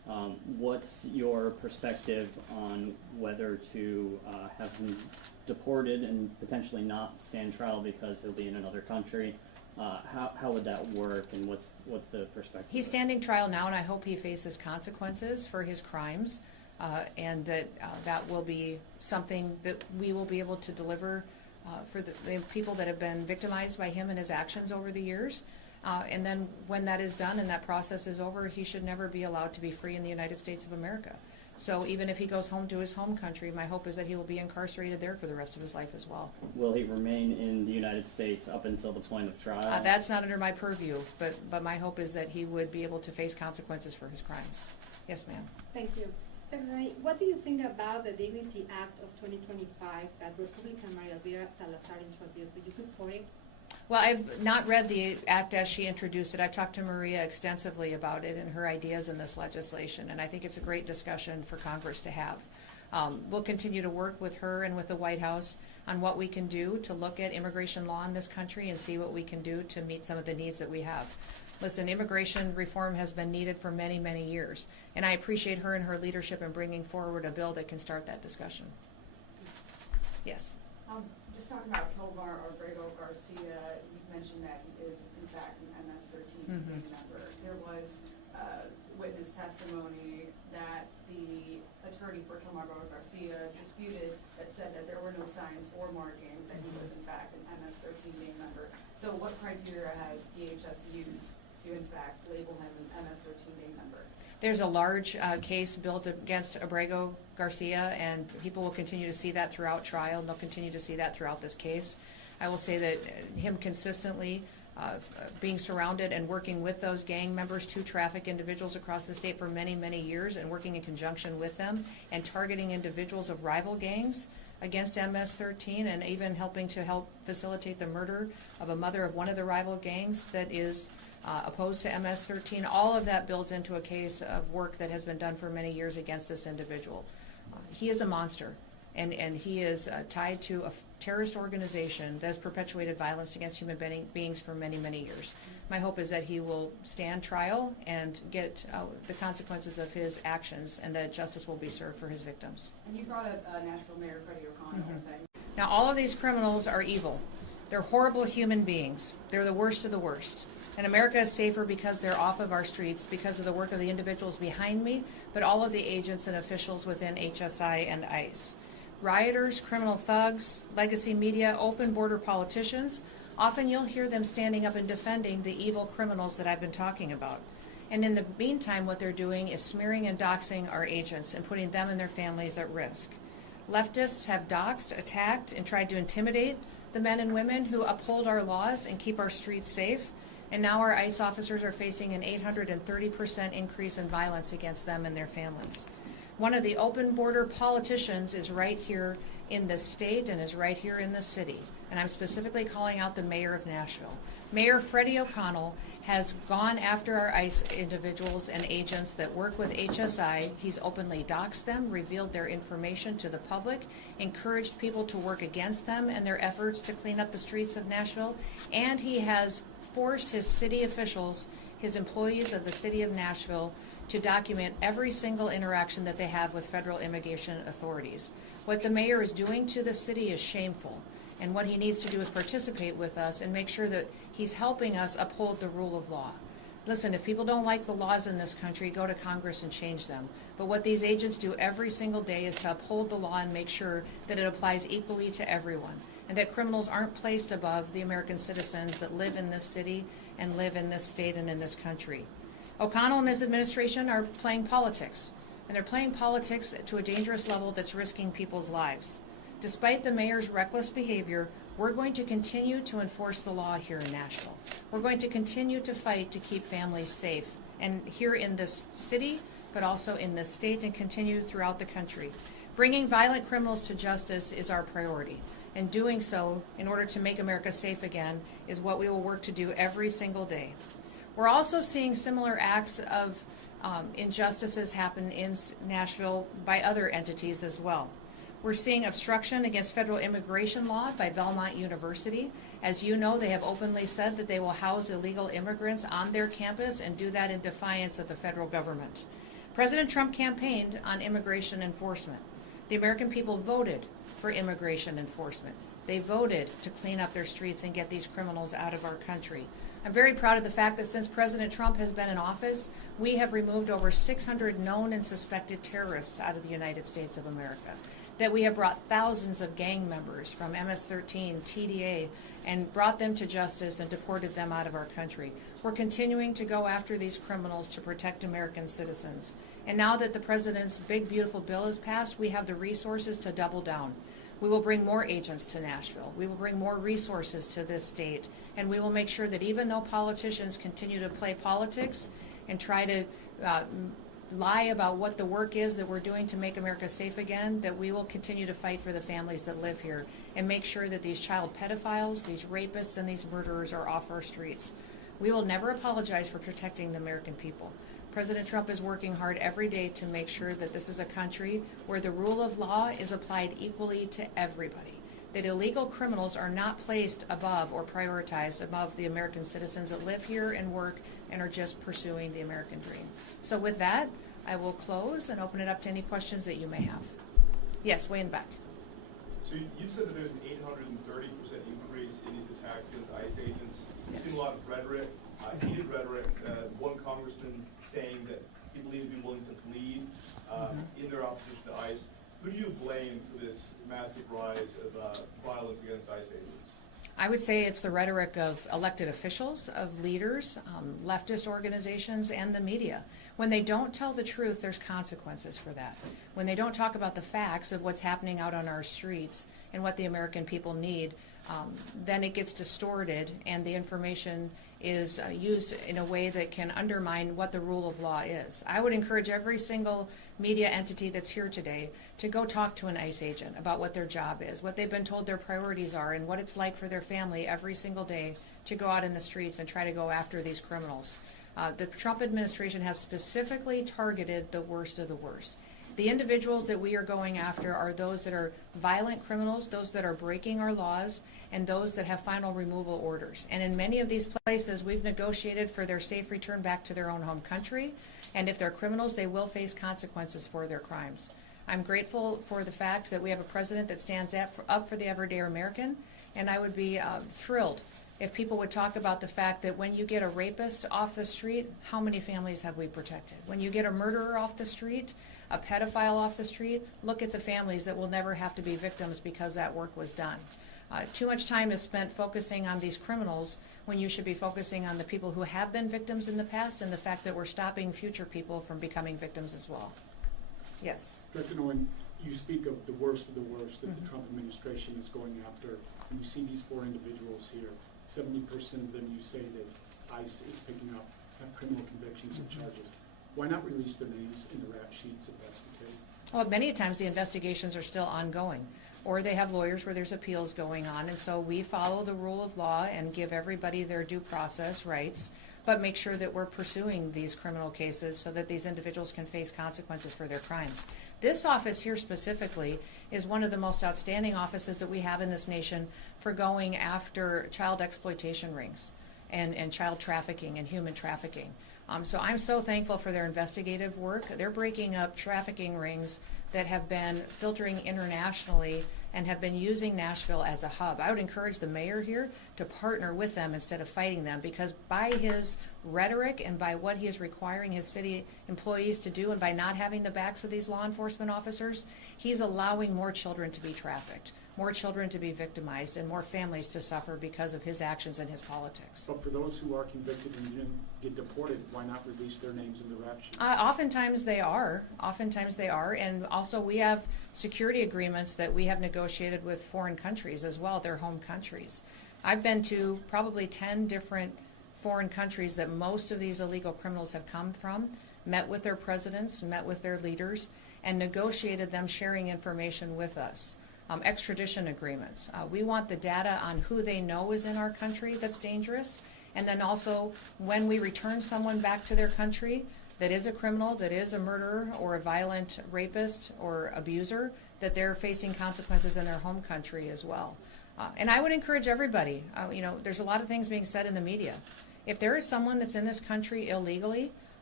What's your perspective on whether to have him deported and potentially not stand trial because he'll be in another country? How would that work, and what's the perspective? He's standing trial now, and I hope he faces consequences for his crimes, and that that will be something that we will be able to deliver for the people that have been victimized by him and his actions over the years. And then when that is done and that process is over, he should never be allowed to be free in the United States of America. So even if he goes home to his home country, my hope is that he will be incarcerated there for the rest of his life as well. Will he remain in the United States up until the point of trial? That's not under my purview, but my hope is that he would be able to face consequences for his crimes. Yes, ma'am. Thank you. Secretary, what do you think about the Dignity Act of 2025 that Republican Maria Elvira Salazar introduced? Do you support it? Well, I've not read the act as she introduced it. I've talked to Maria extensively about it and her ideas in this legislation, and I think it's a great discussion for Congress to have. We'll continue to work with her and with the White House on what we can do to look at immigration law in this country and see what we can do to meet some of the needs that we have. Listen, immigration reform has been needed for many, many years, and I appreciate her and her leadership in bringing forward a bill that can start that discussion. Yes. Just talking about Kilmar Abrego Garcia, you mentioned that he is in fact an MS-13 member. There was witness testimony that the attorney for Kilmar Abrego Garcia disputed that said that there were no signs or markings that he was in fact an MS-13 gang member. So what criteria has DHS used to in fact label him an MS-13 gang member? There's a large case built against Abrego Garcia, and people will continue to see that throughout trial, and they'll continue to see that throughout this case. I will say that him consistently being surrounded and working with those gang members to traffic individuals across the state for many, many years, and working in conjunction with them and targeting individuals of rival gangs against MS-13, and even helping to help facilitate the murder of a mother of one of the rival gangs that is opposed to MS-13. All of that builds into a case of work that has been done for many years against this individual. He is a monster, and he is tied to a terrorist organization that has perpetuated violence against human beings for many, many years. My hope is that he will stand trial and get the consequences of his actions, and that justice will be served for his victims. And you brought up Nashville Mayor Freddie O'Connell. Now, all of these criminals are evil. They're horrible human beings. They're the worst of the worst. And America is safer because they're off of our streets, because of the work of the individuals behind me, but all of the agents and officials within HSI and ICE. Rioters, criminal thugs, legacy media, open border politicians, often you'll hear them standing up and defending the evil criminals that I've been talking about. And in the meantime, what they're doing is smearing and doxing our agents and putting them and their families at risk. Leftists have doxed, attacked, and tried to intimidate the men and women who uphold our laws and keep our streets safe. And now our ICE officers are facing an 830% increase in violence against them and their families. One of the open border politicians is right here in this state and is right here in this city. And I'm specifically calling out the mayor of Nashville. Mayor Freddie O'Connell has gone after our ICE individuals and agents that work with HSI. He's openly doxed them, revealed their information to the public, encouraged people to work against them and their efforts to clean up the streets of Nashville, and he has forced his city officials, his employees of the city of Nashville, to document every single interaction that they have with federal immigration authorities. What the mayor is doing to the city is shameful, and what he needs to do is participate with us and make sure that he's helping us uphold the rule of law. Listen, if people don't like the laws in this country, go to Congress and change them. But what these agents do every single day is to uphold the law and make sure that it applies equally to everyone, and that criminals aren't placed above the American citizens that live in this city and live in this state and in this country. O'Connell and his administration are playing politics, and they're playing politics to a dangerous level that's risking people's lives. Despite the mayor's reckless behavior, we're going to continue to enforce the law here in Nashville. We're going to continue to fight to keep families safe, and here in this city, but also in this state, and continue throughout the country. Bringing violent criminals to justice is our priority. And doing so, in order to make America safe again, is what we will work to do every single day. We're also seeing similar acts of injustices happen in Nashville by other entities as well. We're seeing obstruction against federal immigration law by Belmont University. As you know, they have openly said that they will house illegal immigrants on their campus and do that in defiance of the federal government. President Trump campaigned on immigration enforcement. The American people voted for immigration enforcement. They voted to clean up their streets and get these criminals out of our country. I'm very proud of the fact that since President Trump has been in office, we have removed over 600 known and suspected terrorists out of the United States of America. That we have brought thousands of gang members from MS-13, TDA, and brought them to justice and deported them out of our country. We're continuing to go after these criminals to protect American citizens. And now that the President's big, beautiful bill is passed, we have the resources to double down. We will bring more agents to Nashville. We will bring more resources to this state. And we will make sure that even though politicians continue to play politics and try to lie about what the work is that we're doing to make America safe again, that we will continue to fight for the families that live here and make sure that these child pedophiles, these rapists, and these murderers are off our streets. We will never apologize for protecting the American people. President Trump is working hard every day to make sure that this is a country where the rule of law is applied equally to everybody, that illegal criminals are not placed above or prioritized above the American citizens that live here and work and are just pursuing the American dream. So with that, I will close and open it up to any questions that you may have. Yes, way in back. So you've said that there's an 830% increase in these attacks against ICE agents. You've Yes. seen a lot of rhetoric, heated rhetoric. One congressman saying that he believes he'd be willing to bleed in their opposition to ICE. Who do you blame for this massive rise of violence against ICE agents? I would say it's the rhetoric of elected officials, of leaders, leftist organizations, and the media. When they don't tell the truth, there's consequences for that. When they don't talk about the facts of what's happening out on our streets and what the American people need, then it gets distorted and the information is used in a way that can undermine what the rule of law is. I would encourage every single media entity that's here today to go talk to an ICE agent about what their job is, what they've been told their priorities are, and what it's like for their family every single day to go out in the streets and try to go after these criminals. The Trump administration has specifically targeted the worst of the worst. The individuals that we are going after are those that are violent criminals, those that are breaking our laws, and those that have final removal orders. And in many of these places, we've negotiated for their safe return back to their own home country. And if they're criminals, they will face consequences for their crimes. I'm grateful for the fact that we have a president that stands up for the everyday American, and I would be thrilled if people would talk about the fact that when you get a rapist off the street, how many families have we protected? When you get a murderer off the street, a pedophile off the street, look at the families that will never have to be victims because that work was done. Too much time is spent focusing on these criminals when you should be focusing on the people who have been victims in the past and the fact that we're stopping future people from becoming victims as well. Yes. Dr. Noem, you speak of the worst that the Trump administration is going after, and you see these 4 individuals here. 70% of them you say that ICE is picking up have criminal convictions and charges. Why not release their names in the rap sheets if that's the case? Well, many times the investigations are still ongoing, or they have lawyers where there's appeals going on, and so we follow the rule of law and give everybody their due process rights, but make sure that we're pursuing these criminal cases so that these individuals can face consequences for their crimes. This office here specifically is one of the most outstanding offices that we have in this nation for going after child exploitation rings and child trafficking and human trafficking. So I'm so thankful for their investigative work. They're breaking up trafficking rings that have been filtering internationally and have been using Nashville as a hub. I would encourage the mayor here to partner with them instead of fighting them, because by his rhetoric and by what he is requiring his city employees to do and by not having the backs of these law enforcement officers, he's allowing more children to be trafficked, more children to be victimized, and more families to suffer because of his actions and his politics. But for those who are convicted and didn't get deported, why not release their names in the rap sheets? Oftentimes they are. Oftentimes they are. And also we have security agreements that we have negotiated with foreign countries as well, their home countries. I've been to probably 10 different foreign countries that most of these illegal criminals have come from, met with their presidents, met with their leaders, and negotiated them sharing information with us. Extradition agreements. We want the data on who they know is in our country that's dangerous, and then also when we return someone back to their country that is a criminal, that is a murderer or a violent rapist or abuser, that they're facing consequences in their home country as well. And I would encourage everybody, there's a lot of things being said in the media. If there is someone that's in this country illegally,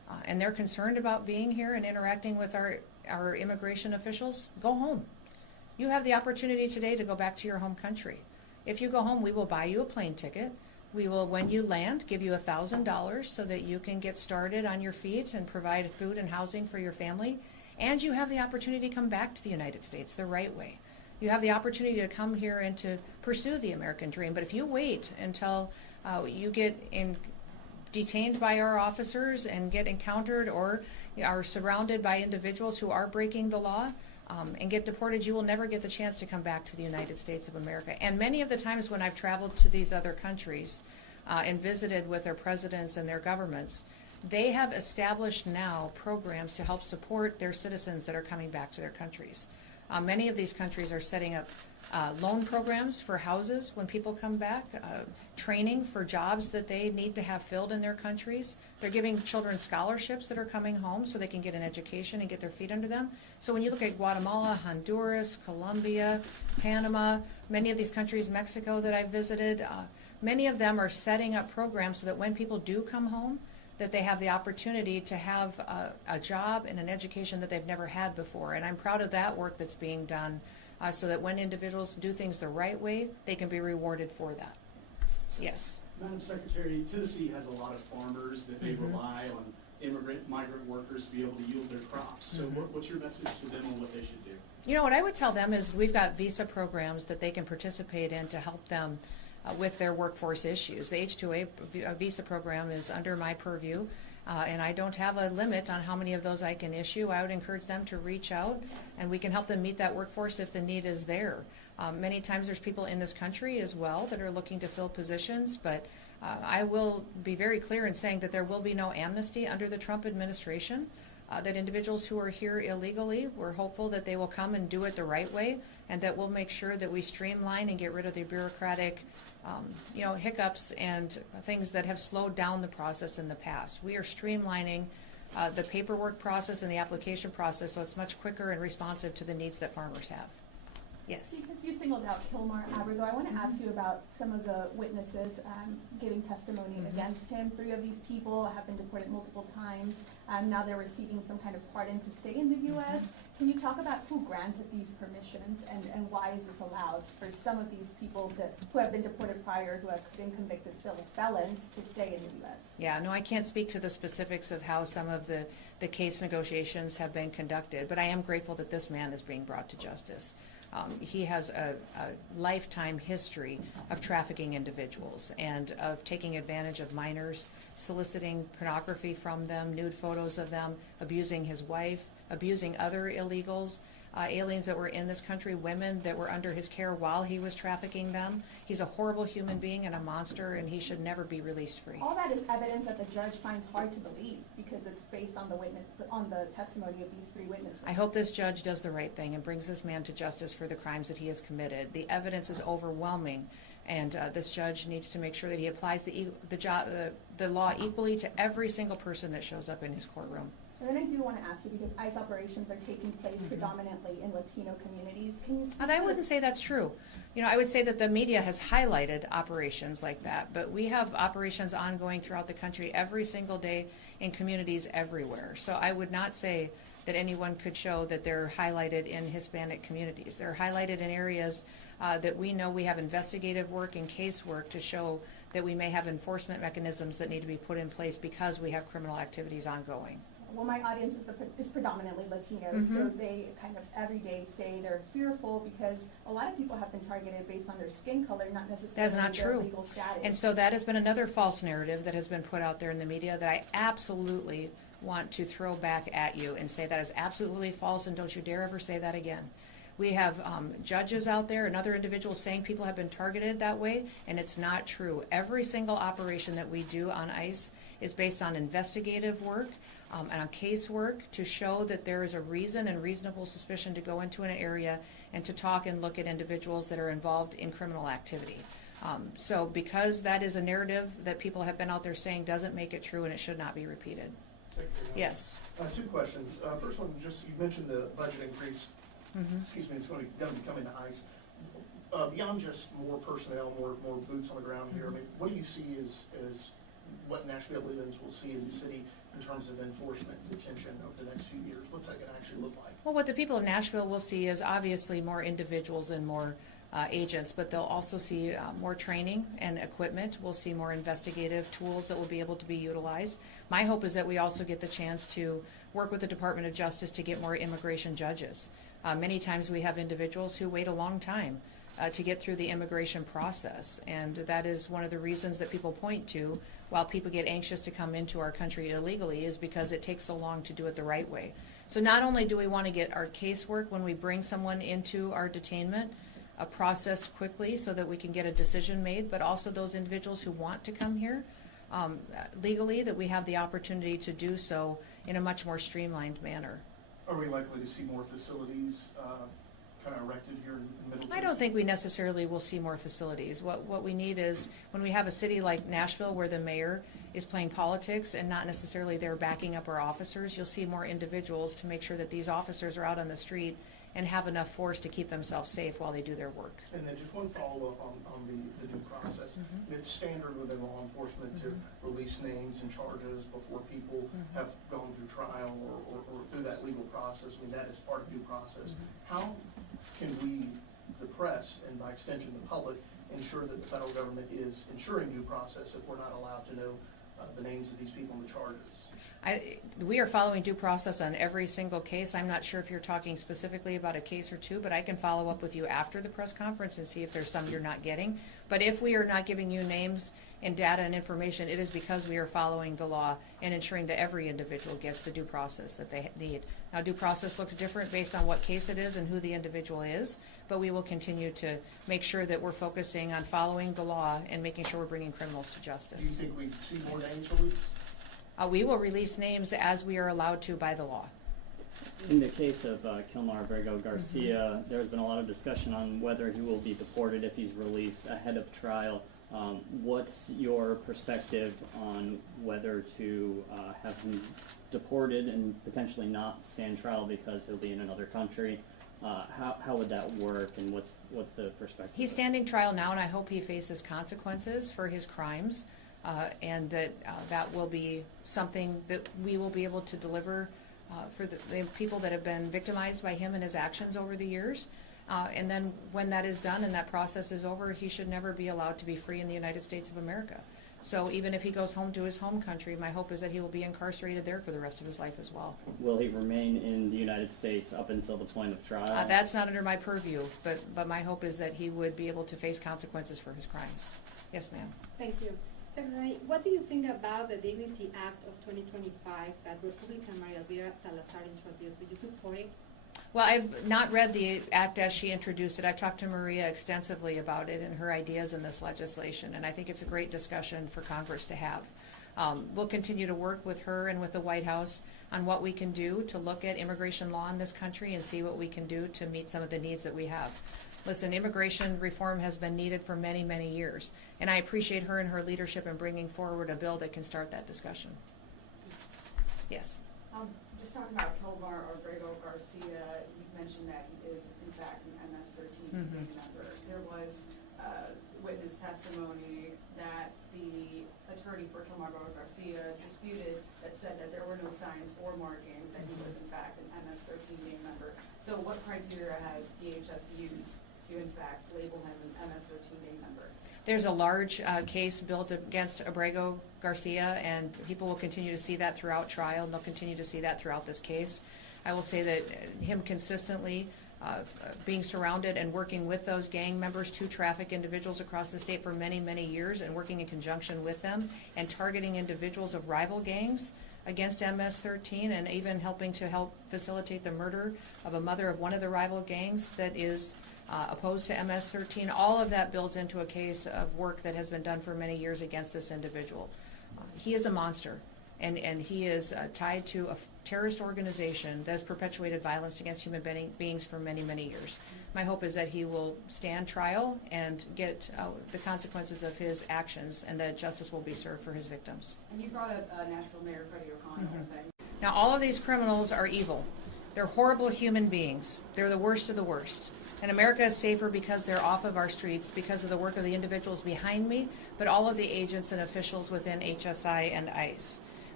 and they're concerned about being here and interacting with our immigration officials, go home. You have the opportunity today to go back to your home country. If you go home, we will buy you a plane ticket. We will, when you land, give you $1,000 so that you can get started on your feet and provide food and housing for your family. And you have the opportunity to come back to the United States the right way. You have the opportunity to come here and to pursue the American dream. But if you wait until you get detained by our officers and get encountered or are surrounded by individuals who are breaking the law and get deported, you will never get the chance to come back to the United States of America. And many of the times when I've traveled to these other countries and visited with their presidents and their governments, they have established now programs to help support their citizens that are coming back to their countries. Many of these countries are setting up loan programs for houses when people come back, training for jobs that they need to have filled in their countries. They're giving children scholarships that are coming home so they can get an education and get their feet under them. So when you look at Guatemala, Honduras, Colombia, Panama, many of these countries, Mexico that I've visited, many of them are setting up programs so that when people do come home, that they have the opportunity to have a job and an education that they've never had before. And I'm proud of that work that's being done so that when individuals do things the right way, they can be rewarded for that. Yes. Madam Secretary, Tennessee has a lot of farmers that they rely on migrant workers to be able to yield their crops. So what's your message to them on what they should do? You know, what I would tell them is we've got visa programs that they can participate in to help them with their workforce issues. The H-2A visa program is under my purview, and I don't have a limit on how many of those I can issue. I would encourage them to reach out, and we can help them meet that workforce if the need is there. Many times there's people in this country as well that are looking to fill positions, but I will be very clear in saying that there will be no amnesty under the Trump administration. That individuals who are here illegally, we're hopeful that they will come and do it the right way, and that we'll make sure that we streamline and get rid of the bureaucratic hiccups and things that have slowed down the process in the past. We are streamlining the paperwork process and the application process so it's much quicker and responsive to the needs that farmers have. Yes. Because you singled out Kilmar Abrigo, I want to ask you about some of the witnesses giving testimony against him. 3 of these people have been deported multiple times. Now they're receiving some kind of pardon to stay in the U.S. Can you talk about who granted these permissions and why is this allowed for some of these people who have been deported prior, who have been convicted felons, to stay in the U.S.? Yeah, no, I can't speak to the specifics of how some of the case negotiations have been conducted, but I am grateful that this man is being brought to justice. He has a lifetime history of trafficking individuals and of taking advantage of minors, soliciting pornography from them, nude photos of them, abusing his wife, abusing other illegals, aliens that were in this country, women that were under his care while he was trafficking them. He's a horrible human being and a monster, and he should never be released free. All that is evidence that the judge finds hard to believe because it's based on the testimony of these 3 witnesses. I hope this judge does the right thing and brings this man to justice for the crimes that he has committed. The evidence is overwhelming, and this judge needs to make sure that he applies the law equally to every single person that shows up in his courtroom. And then I do want to ask you, because ICE operations are taking place predominantly in Latino communities, can you speak And I wouldn't say that's true. You know, I would say that the media has highlighted operations like that, but we have operations ongoing throughout the country every single day in communities everywhere. So I would not say that anyone could show that they're highlighted in Hispanic communities. They're highlighted in areas that we know we have investigative work and casework to show that we may have enforcement mechanisms that need to be put in place because we have criminal activities ongoing. Well, my audience is predominantly Latino, so they kind of every day say they're fearful because a lot of people have been targeted based on their skin color, not necessarily That's not their true. legal status. And so that has been another false narrative that has been put out there in the media that I absolutely want to throw back at you and say that is absolutely false, and don't you dare ever say that again. We have judges out there and other individuals saying people have been targeted that way, and it's not true. Every single operation that we do on ICE is based on investigative work and on casework to show that there is a reason and reasonable suspicion to go into an area and to talk and look at individuals that are involved in criminal activity. So because that is a narrative that people have been out there saying doesn't make it true, and it should not be repeated. Yes. 2 questions. First one, just you mentioned the budget increase. Excuse me, it's going to be coming to ICE. Beyond just more personnel, more boots on the ground here, I mean, what do you see as what Nashvilleians will see in the city in terms of enforcement and detention over the next few years? What's that going to actually look like? Well, what the people of Nashville will see is obviously more individuals and more agents, but they'll also see more training and equipment. We'll see more investigative tools that will be able to be utilized. My hope is that we also get the chance to work with the Department of Justice to get more immigration judges. Many times we have individuals who wait a long time to get through the immigration process, and that is one of the reasons that people point to while people get anxious to come into our country illegally, is because it takes so long to do it the right way. So not only do we want to get our casework when we bring someone into our detainment processed quickly so that we can get a decision made, but also those individuals who want to come here legally, that we have the opportunity to do so in a much more streamlined manner. Are we likely to see more facilities kind of erected here in Middle Tennessee? I don't think we necessarily will see more facilities. What we need is, when we have a city like Nashville where the mayor is playing politics and not necessarily there backing up our officers, you'll see more individuals to make sure that these officers are out on the street and have enough force to keep themselves safe while they do their work. And then just one follow-up on the due process. It's standard within law enforcement to release names and charges before people have gone through trial or through that legal process. I mean, that is part of due process. How can we, the press, and by extension the public, ensure that the federal government is ensuring due process if we're not allowed to know the names of these people and the charges? We are following due process on every single case. I'm not sure if you're talking specifically about a case or two, but I can follow up with you after the press conference and see if there's some you're not getting. But if we are not giving you names and data and information, it is because we are following the law and ensuring that every individual gets the due process that they need. Now, due process looks different based on what case it is and who the individual is, but we will continue to make sure that we're focusing on following the law and making sure we're bringing criminals to justice. Do you think we see more names released? We will release names as we are allowed to by the law. In the case of Kilmar Abrego Garcia, there's been a lot of discussion on whether he will be deported if he's released ahead of trial. What's your perspective on whether to have him deported and potentially not stand trial because he'll be in another country? How would that work, and what's the perspective? He's standing trial now, and I hope he faces consequences for his crimes, and that will be something that we will be able to deliver for the people that have been victimized by him and his actions over the years. And then when that is done and that process is over, he should never be allowed to be free in the United States of America. So even if he goes home to his home country, my hope is that he will be incarcerated there for the rest of his life as well. Will he remain in the United States up until the point of trial? That's not under my purview, but my hope is that he would be able to face consequences for his crimes. Yes, ma'am. Thank you. Secretary, what do you think about the Dignity Act of 2025 that Republican Maria Elvira Salazar introduced? Do you support it? Well, I've not read the act as she introduced it. I've talked to Maria extensively about it and her ideas in this legislation, and I think it's a great discussion for Congress to have. We'll continue to work with her and with the White House on what we can do to look at immigration law in this country and see what we can do to meet some of the needs that we have. Listen, immigration reform has been needed for many, many years, and I appreciate her and her leadership in bringing forward a bill that can start that discussion. Yes. Just talking about Kilmar Abrego Garcia, you mentioned that he is, in fact, an MS-13 gang member. There was witness testimony that the attorney for Kilmar Abrego Garcia disputed that said that there were no signs or markings that he was, in fact, an MS-13 gang member. So what criteria has DHS used to, in fact, label him an MS-13 gang member? There's a large case built against Abrego Garcia, and people will continue to see that throughout trial, and they'll continue to see that throughout this case. I will say that him consistently being surrounded and working with those gang members to traffic individuals across the state for many, many years, and working in conjunction with them and targeting individuals of rival gangs against MS-13, and even helping to help facilitate the murder of a mother of one of the rival gangs that is opposed to MS-13. All of that builds into a case of work that has been done for many years against this individual. He is a monster, and he is tied to a terrorist organization that has perpetuated violence against human beings for many, many years. My hope is that he will stand trial and get the consequences of his actions, and that justice will be served for his victims. And you brought up Nashville Mayor Freddie O'Connell thing. Now, all of these criminals are evil. They're horrible human beings. They're the worst of the worst. And America is safer because they're off of our streets, because of the work of the individuals behind me, but all of the agents and officials within HSI and ICE.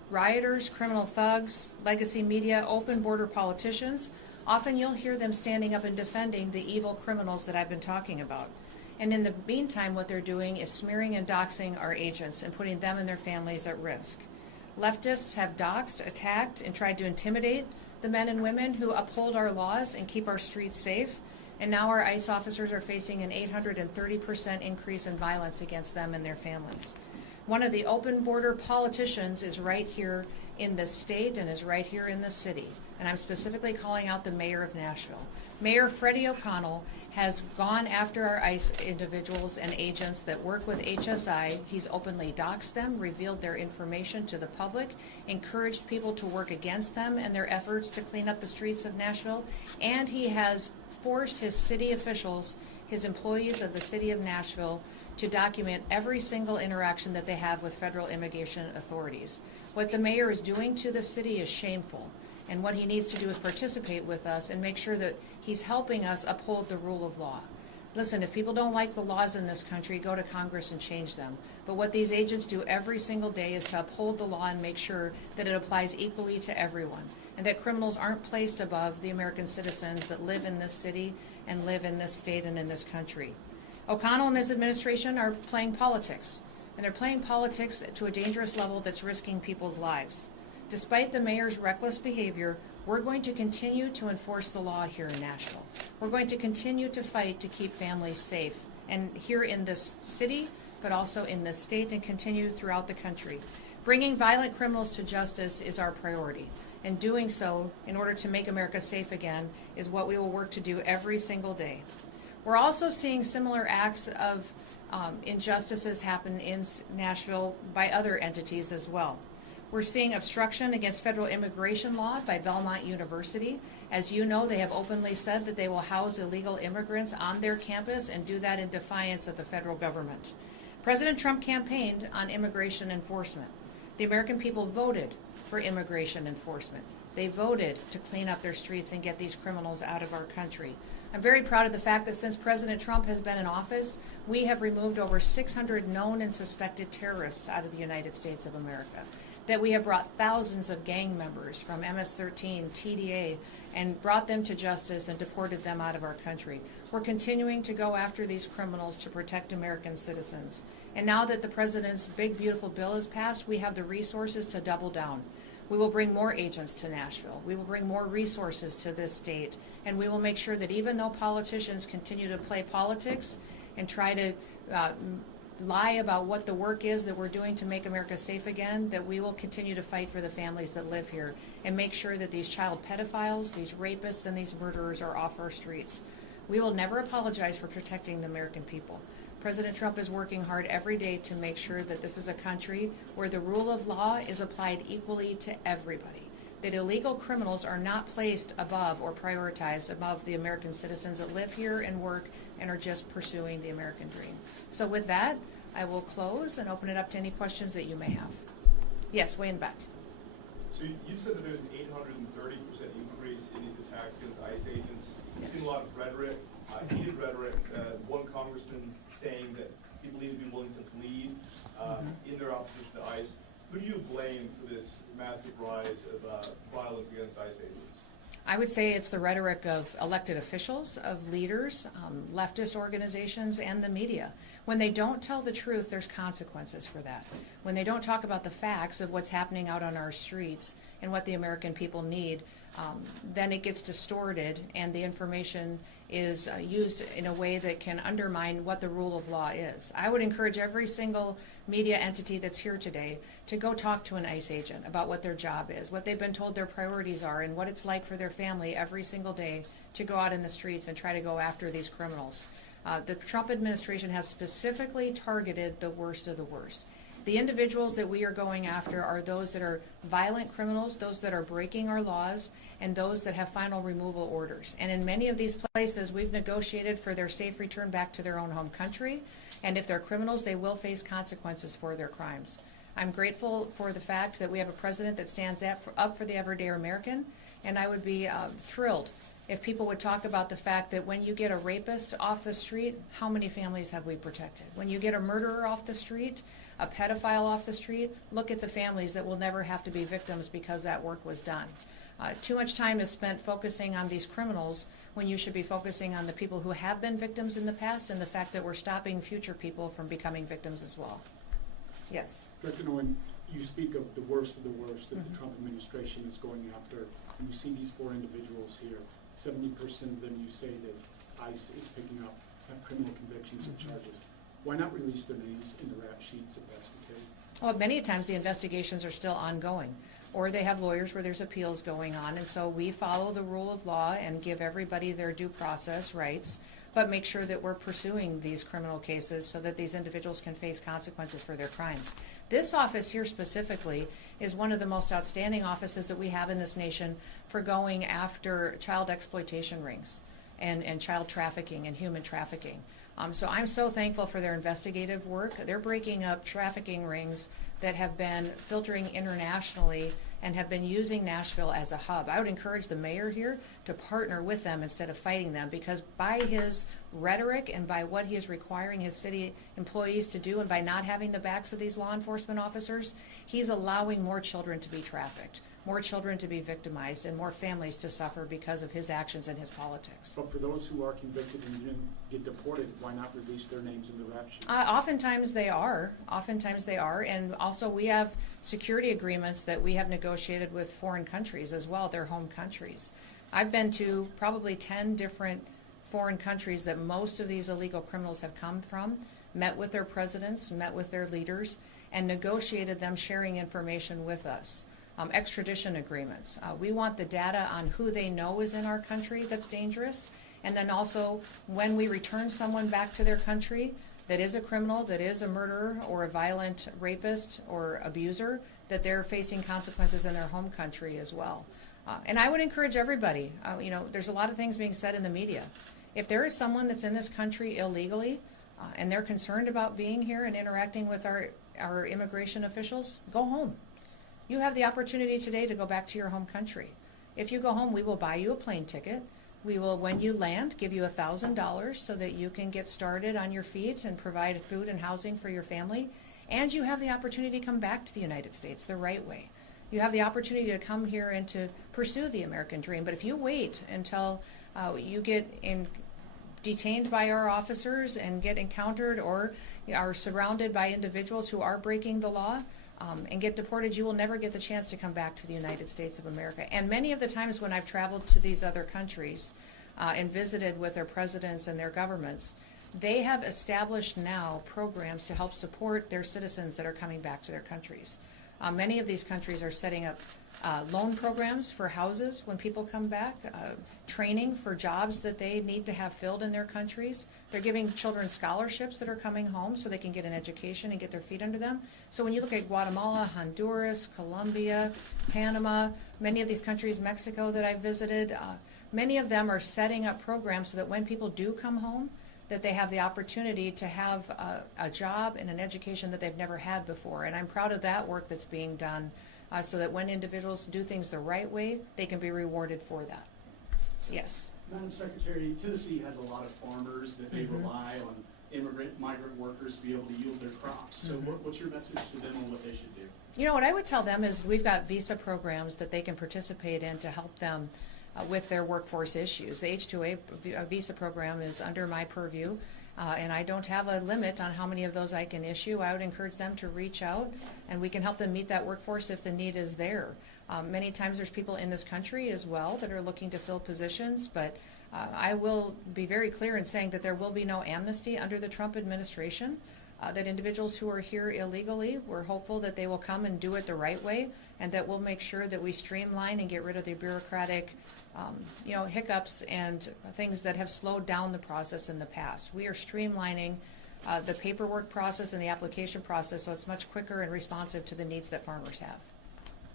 rioters, criminal thugs, legacy media, open border politicians, often you'll hear them standing up and defending the evil criminals that I've been talking about. And in the meantime, what they're doing is smearing and doxing our agents and putting them and their families at risk. Leftists have doxed, attacked, and tried to intimidate the men and women who uphold our laws and keep our streets safe. And now our ICE officers are facing an 830% increase in violence against them and their families. One of the open border politicians is right here in the state and is right here in the city. And I'm specifically calling out the mayor of Nashville. Mayor Freddie O'Connell has gone after our ICE individuals and agents that work with HSI. He's openly doxed them, revealed their information to the public, encouraged people to work against them and their efforts to clean up the streets of Nashville, and he has forced his city officials, his employees of the city of Nashville, to document every single interaction that they have with federal immigration authorities. What the mayor is doing to the city is shameful, and what he needs to do is participate with us and make sure that he's helping us uphold the rule of law. Listen, if people don't like the laws in this country, go to Congress and change them. But what these agents do every single day is to uphold the law and make sure that it applies equally to everyone, and that criminals aren't placed above the American citizens that live in this city and live in this state and in this country. O'Connell and his administration are playing politics, and they're playing politics to a dangerous level that's risking people's lives. Despite the mayor's reckless behavior, we're going to continue to enforce the law here in Nashville. We're going to continue to fight to keep families safe, and here in this city, but also in this state, and continue throughout the country. Bringing violent criminals to justice is our priority, and doing so in order to make America safe again is what we will work to do every single day. We're also seeing similar acts of injustices happen in Nashville by other entities as well. We're seeing obstruction against federal immigration law by Belmont University. As you know, they have openly said that they will house illegal immigrants on their campus and do that in defiance of the federal government. President Trump campaigned on immigration enforcement. The American people voted for immigration enforcement. They voted to clean up their streets and get these criminals out of our country. I'm very proud of the fact that since President Trump has been in office, we have removed over 600 known and suspected terrorists out of the United States of America, that we have brought thousands of gang members from MS-13, TDA, and brought them to justice and deported them out of our country. We're continuing to go after these criminals to protect American citizens. And now that the president's big, beautiful bill is passed, we have the resources to double down. We will bring more agents to Nashville. We will bring more resources to this state. And we will make sure that even though politicians continue to play politics and try to lie about what the work is that we're doing to make America safe again, that we will continue to fight for the families that live here and make sure that these child pedophiles, these rapists, and these murderers are off our streets. We will never apologize for protecting the American people. President Trump is working hard every day to make sure that this is a country where the rule of law is applied equally to everybody, that illegal criminals are not placed above or prioritized above the American citizens that live here and work and are just pursuing the American dream. So with that, I will close and open it up to any questions that you may have. Yes, Wayne Beck. So you said that there's an 830% increase in these attacks against ICE agents. You've Yes. seen a lot of rhetoric, heated rhetoric. One congressman saying that people need to be willing to bleed in their opposition to ICE. Who do you blame for this massive rise of violence against ICE agents? I would say it's the rhetoric of elected officials, of leaders, leftist organizations, and the media. When they don't tell the truth, there's consequences for that. When they don't talk about the facts of what's happening out on our streets and what the American people need, then it gets distorted and the information is used in a way that can undermine what the rule of law is. I would encourage every single media entity that's here today to go talk to an ICE agent about what their job is, what they've been told their priorities are, and what it's like for their family every single day to go out in the streets and try to go after these criminals. The Trump administration has specifically targeted the worst of the worst. The individuals that we are going after are those that are violent criminals, those that are breaking our laws, and those that have final removal orders. And in many of these places, we've negotiated for their safe return back to their own home country. And if they're criminals, they will face consequences for their crimes. I'm grateful for the fact that we have a president that stands up for the everyday American, and I would be thrilled if people would talk about the fact that when you get a rapist off the street, how many families have we protected? When you get a murderer off the street, a pedophile off the street, look at the families that will never have to be victims because that work was done. Too much time is spent focusing on these criminals when you should be focusing on the people who have been victims in the past and the fact that we're stopping future people from becoming victims as well. Yes. Director Noem, you speak of the worst that the Trump administration is going after, and you see these 4 individuals here. 70% of them you say that ICE is picking up have criminal convictions and charges. Why not release their names in the rap sheets if that's the case? Well, many times the investigations are still ongoing, or they have lawyers where there's appeals going on, and so we follow the rule of law and give everybody their due process rights, but make sure that we're pursuing these criminal cases so that these individuals can face consequences for their crimes. This office here specifically is one of the most outstanding offices that we have in this nation for going after child exploitation rings and child trafficking and human trafficking. So I'm so thankful for their investigative work. They're breaking up trafficking rings that have been filtering internationally and have been using Nashville as a hub. I would encourage the mayor here to partner with them instead of fighting them, because by his rhetoric and by what he is requiring his city employees to do and by not having the backs of these law enforcement officers, he's allowing more children to be trafficked, more children to be victimized, and more families to suffer because of his actions and his politics. But for those who are convicted and didn't get deported, why not release their names in the rap sheet? Oftentimes they are. Oftentimes they are. And also we have security agreements that we have negotiated with foreign countries as well, their home countries. I've been to probably 10 different foreign countries that most of these illegal criminals have come from, met with their presidents, met with their leaders, and negotiated them sharing information with us. Extradition agreements. We want the data on who they know is in our country that's dangerous, and then also when we return someone back to their country that is a criminal, that is a murderer or a violent rapist or abuser, that they're facing consequences in their home country as well. And I would encourage everybody, there's a lot of things being said in the media. If there is someone that's in this country illegally and they're concerned about being here and interacting with our immigration officials, go home. You have the opportunity today to go back to your home country. If you go home, we will buy you a plane ticket. We will, when you land, give you $1,000 so that you can get started on your feet and provide food and housing for your family. And you have the opportunity to come back to the United States the right way. You have the opportunity to come here and to pursue the American dream. But if you wait until you get detained by our officers and get encountered or are surrounded by individuals who are breaking the law, and get deported, you will never get the chance to come back to the United States of America. And many of the times when I've traveled to these other countries and visited with their presidents and their governments, they have established now programs to help support their citizens that are coming back to their countries. Many of these countries are setting up loan programs for houses when people come back, training for jobs that they need to have filled in their countries. They're giving children scholarships that are coming home so they can get an education and get their feet under them. So when you look at Guatemala, Honduras, Colombia, Panama, many of these countries, Mexico that I've visited, many of them are setting up programs so that when people do come home, that they have the opportunity to have a job and an education that they've never had before. And I'm proud of that work that's being done so that when individuals do things the right way, they can be rewarded for that. Yes. Madam Secretary, Tennessee has a lot of farmers that they rely on migrant workers to be able to yield their crops. So what's your message to them on what they should do? You know, what I would tell them is we've got visa programs that they can participate in to help them with their workforce issues. The H-2A visa program is under my purview, and I don't have a limit on how many of those I can issue. I would encourage them to reach out, and we can help them meet that workforce if the need is there. Many times there's people in this country as well that are looking to fill positions, but I will be very clear in saying that there will be no amnesty under the Trump administration. That individuals who are here illegally, we're hopeful that they will come and do it the right way, and that we'll make sure that we streamline and get rid of the bureaucratic hiccups and things that have slowed down the process in the past. We are streamlining the paperwork process and the application process so it's much quicker and responsive to the needs that farmers have.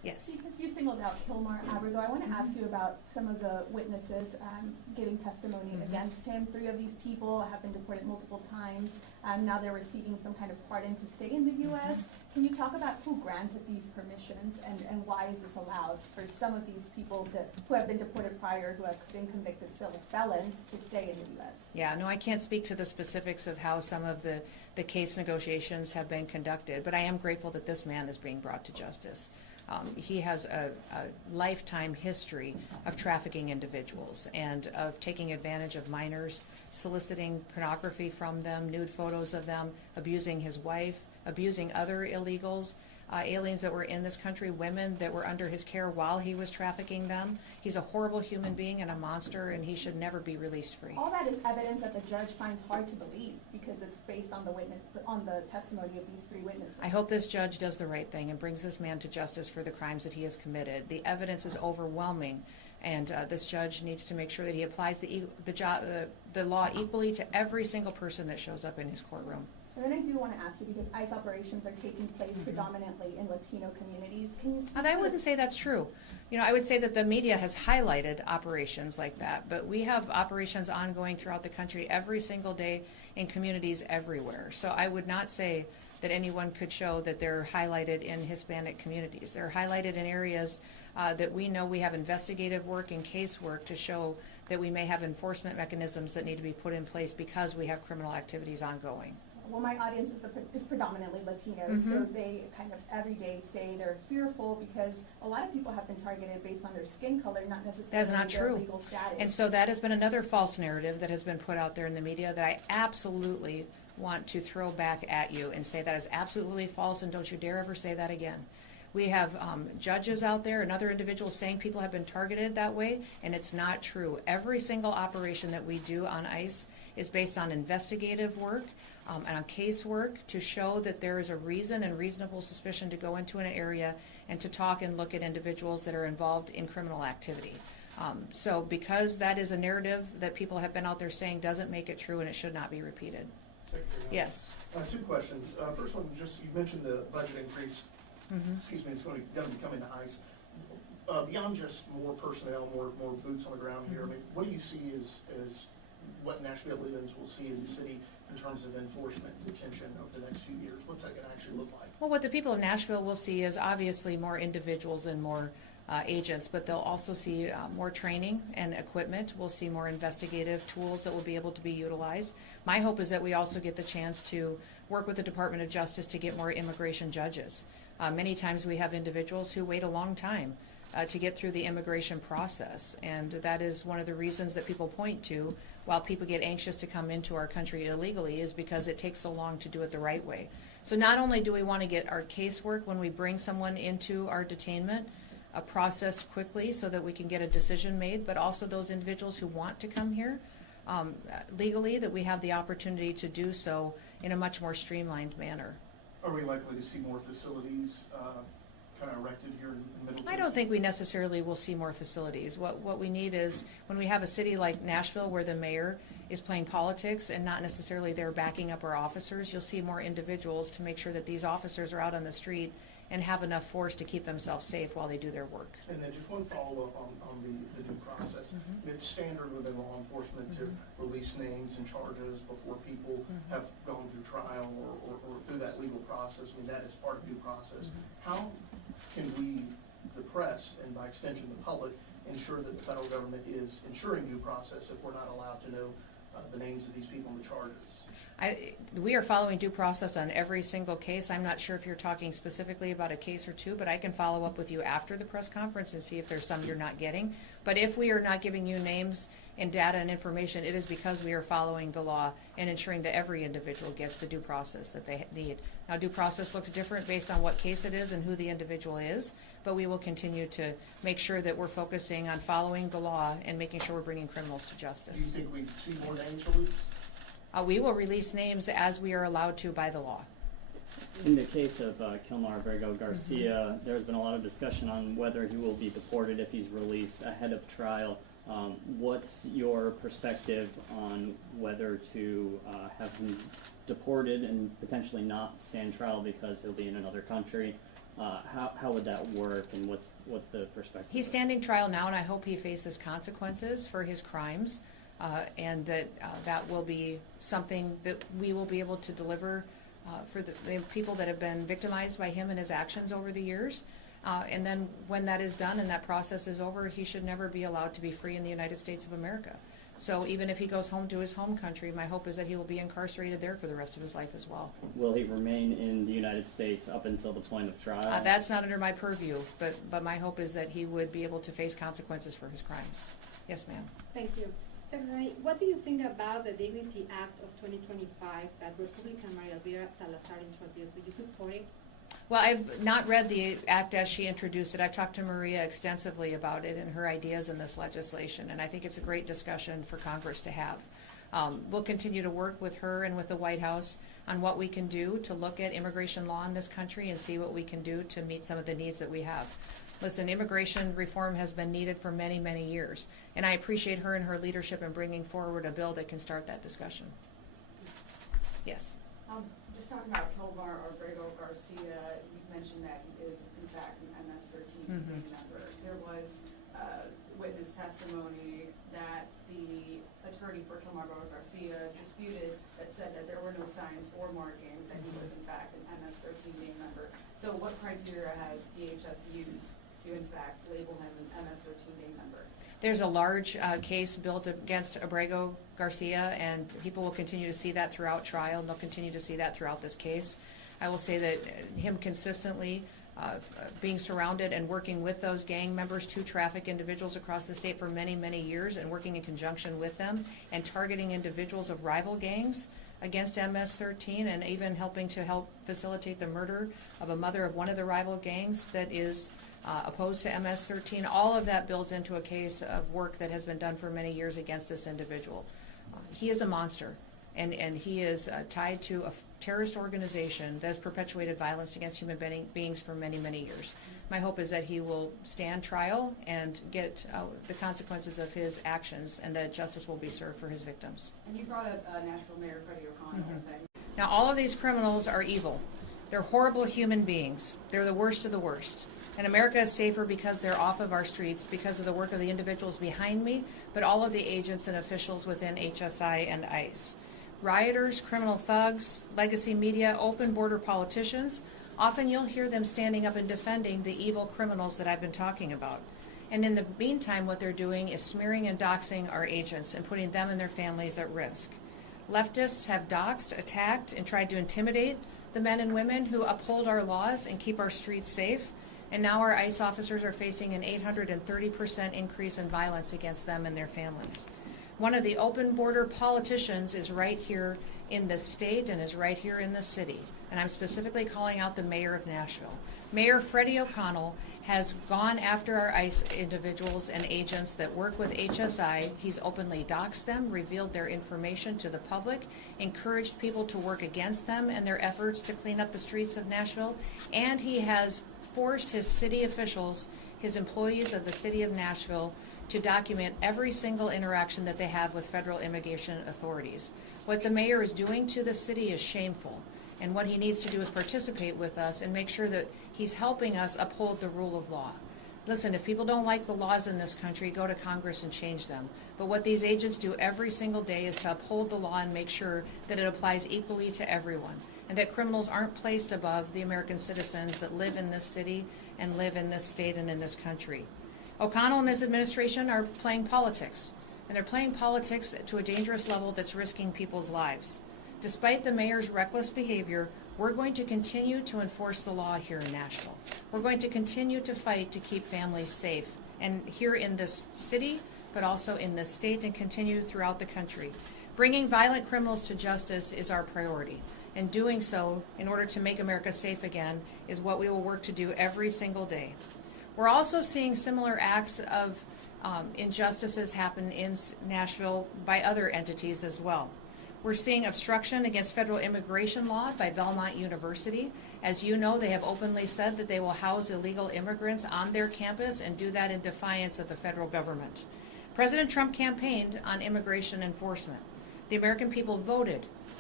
Yes. Because you singled out Kilmar Abrigo, I want to ask you about some of the witnesses giving testimony against him. 3 of these people have been deported multiple times. Now they're receiving some kind of pardon to stay in the U.S. Can you talk about who granted these permissions and why is this allowed for some of these people who have been deported prior, who have been convicted felons, to stay in the U.S.? Yeah, no, I can't speak to the specifics of how some of the case negotiations have been conducted, but I am grateful that this man is being brought to justice. He has a lifetime history of trafficking individuals and of taking advantage of minors, soliciting pornography from them, nude photos of them, abusing his wife, abusing other illegals, aliens that were in this country, women that were under his care while he was trafficking them. He's a horrible human being and a monster, and he should never be released free. All that is evidence that the judge finds hard to believe because it's based on the testimony of these 3 witnesses. I hope this judge does the right thing and brings this man to justice for the crimes that he has committed. The evidence is overwhelming, and this judge needs to make sure that he applies the law equally to every single person that shows up in his courtroom. And then I do want to ask you, because ICE operations are taking place predominantly in Latino communities, can you speak And I wouldn't say that's true. You know, I would say that the media has highlighted operations like that, but we have operations ongoing throughout the country every single day in communities everywhere. So I would not say that anyone could show that they're highlighted in Hispanic communities. They're highlighted in areas that we know we have investigative work and casework to show that we may have enforcement mechanisms that need to be put in place because we have criminal activities ongoing. Well, my audience is predominantly Latino, so they kind of every day say they're fearful because a lot of people have been targeted based on their skin color, not necessarily That's not their true. legal status. And so that has been another false narrative that has been put out there in the media that I absolutely want to throw back at you and say that is absolutely false, and don't you dare ever say that again. We have judges out there and other individuals saying people have been targeted that way, and it's not true. Every single operation that we do on ICE is based on investigative work and on case work to show that there is a reason and reasonable suspicion to go into an area and to talk and look at individuals that are involved in criminal activity. So because that is a narrative that people have been out there saying doesn't make it true, and it should not be repeated. Yes. 2 questions. First one, just you mentioned the budget increase. Excuse me, it's going to be coming to ICE. Beyond just more personnel, more boots on the ground here, I mean, what do you see as what Nashvilleians will see in the city in terms of enforcement and detention over the next few years? What's that going to actually look like? Well, what the people of Nashville will see is obviously more individuals and more agents, but they'll also see more training and equipment. We'll see more investigative tools that will be able to be utilized. My hope is that we also get the chance to work with the Department of Justice to get more immigration judges. Many times we have individuals who wait a long time to get through the immigration process, and that is one of the reasons that people point to while people get anxious to come into our country illegally is because it takes so long to do it the right way. So not only do we want to get our casework when we bring someone into our detainment processed quickly so that we can get a decision made, but also those individuals who want to come here legally, that we have the opportunity to do so in a much more streamlined manner. Are we likely to see more facilities kind of erected here in Middle Tennessee? I don't think we necessarily will see more facilities. What we need is when we have a city like Nashville where the mayor is playing politics and not necessarily they're backing up our officers, you'll see more individuals to make sure that these officers are out on the street and have enough force to keep themselves safe while they do their work. And then just one follow-up on the due process. It's standard within law enforcement to release names and charges before people have gone through trial or through that legal process. I mean, that is part of due process. How can we, the press, and by extension the public, ensure that the federal government is ensuring due process if we're not allowed to know the names of these people and the charges? We are following due process on every single case. I'm not sure if you're talking specifically about a case or two, but I can follow up with you after the press conference and see if there's some you're not getting. But if we are not giving you names and data and information, it is because we are following the law and ensuring that every individual gets the due process that they need. Now, due process looks different based on what case it is and who the individual is, but we will continue to make sure that we're focusing on following the law and making sure we're bringing criminals to justice. Do you think we see more names released? We will release names as we are allowed to by the law. In the case of Kilmar Abrego Garcia, there's been a lot of discussion on whether he will be deported if he's released ahead of trial. What's your perspective on whether to have him deported and potentially not stand trial because he'll be in another country, How would that work, and what's the perspective? He's standing trial now, and I hope he faces consequences for his crimes, and that will be something that we will be able to deliver for the people that have been victimized by him and his actions over the years. And then when that is done and that process is over, he should never be allowed to be free in the United States of America. So even if he goes home to his home country, my hope is that he will be incarcerated there for the rest of his life as well. Will he remain in the United States up until the point of trial? That's not under my purview, but my hope is that he would be able to face consequences for his crimes. Yes, ma'am. Thank you. Secretary, what do you think about the Dignity Act of 2025 that Republican Maria Elvira Salazar introduced? Do you support it? Well, I've not read the act as she introduced it. I've talked to Maria extensively about it and her ideas in this legislation, and I think it's a great discussion for Congress to have. We'll continue to work with her and with the White House on what we can do to look at immigration law in this country and see what we can do to meet some of the needs that we have. Listen, immigration reform has been needed for many, many years, and I appreciate her and her leadership in bringing forward a bill that can start that discussion. Yes. Just talking about Kilmar Abrego Garcia, you mentioned that he is in fact an MS-13 gang member. There was witness testimony that the attorney for Kilmar Abrego Garcia disputed that said that there were no signs or markings that he was in fact an MS-13 gang member. So what criteria has DHS used to in fact label him an MS-13 gang member? There's a large case built against Abrego Garcia, and people will continue to see that throughout trial, and they'll continue to see that throughout this case. I will say that him consistently being surrounded and working with those gang members to traffic individuals across the state for many, many years, and working in conjunction with them and targeting individuals of rival gangs against MS-13, and even helping to help facilitate the murder of a mother of one of the rival gangs that is opposed to MS-13. All of that builds into a case of work that has been done for many years against this individual. He is a monster, and he is tied to a terrorist organization that has perpetuated violence against human beings for many, many years. My hope is that he will stand trial and get the consequences of his actions, and that justice will be served for his victims. And you brought up Nashville Mayor Freddie O'Connell. Now, all of these criminals are evil. They're horrible human beings. They're the worst of the worst. And America is safer because they're off of our streets, because of the work of the individuals behind me, but all of the agents and officials within HSI and ICE. Rioters, criminal thugs, legacy media, open border politicians, often you'll hear them standing up and defending the evil criminals that I've been talking about. And in the meantime, what they're doing is smearing and doxing our agents and putting them and their families at risk. Leftists have doxed, attacked, and tried to intimidate the men and women who uphold our laws and keep our streets safe. And now our ICE officers are facing an 830% increase in violence against them and their families. One of the open border politicians is right here in this state and is right here in the city. And I'm specifically calling out the mayor of Nashville. Mayor Freddie O'Connell has gone after our ICE individuals and agents that work with HSI. He's openly doxed them, revealed their information to the public, encouraged people to work against them and their efforts to clean up the streets of Nashville, and he has forced his city officials, his employees of the city of Nashville, to document every single interaction that they have with federal immigration authorities. What the mayor is doing to the city is shameful, and what he needs to do is participate with us and make sure that he's helping us uphold the rule of law. Listen, if people don't like the laws in this country, go to Congress and change them. But what these agents do every single day is to uphold the law and make sure that it applies equally to everyone, and that criminals aren't placed above the American citizens that live in this city and live in this state and in this country. O'Connell and his administration are playing politics, and they're playing politics to a dangerous level that's risking people's lives. Despite the mayor's reckless behavior, we're going to continue to enforce the law here in Nashville. We're going to continue to fight to keep families safe, and here in this city, but also in this state, and continue throughout the country. Bringing violent criminals to justice is our priority, and doing so in order to make America safe again is what we will work to do every single day. We're also seeing similar acts of injustices happen in Nashville by other entities as well. We're seeing obstruction against federal immigration law by Belmont University. As you know, they have openly said that they will house illegal immigrants on their campus and do that in defiance of the federal government. President Trump campaigned on immigration enforcement. The American people voted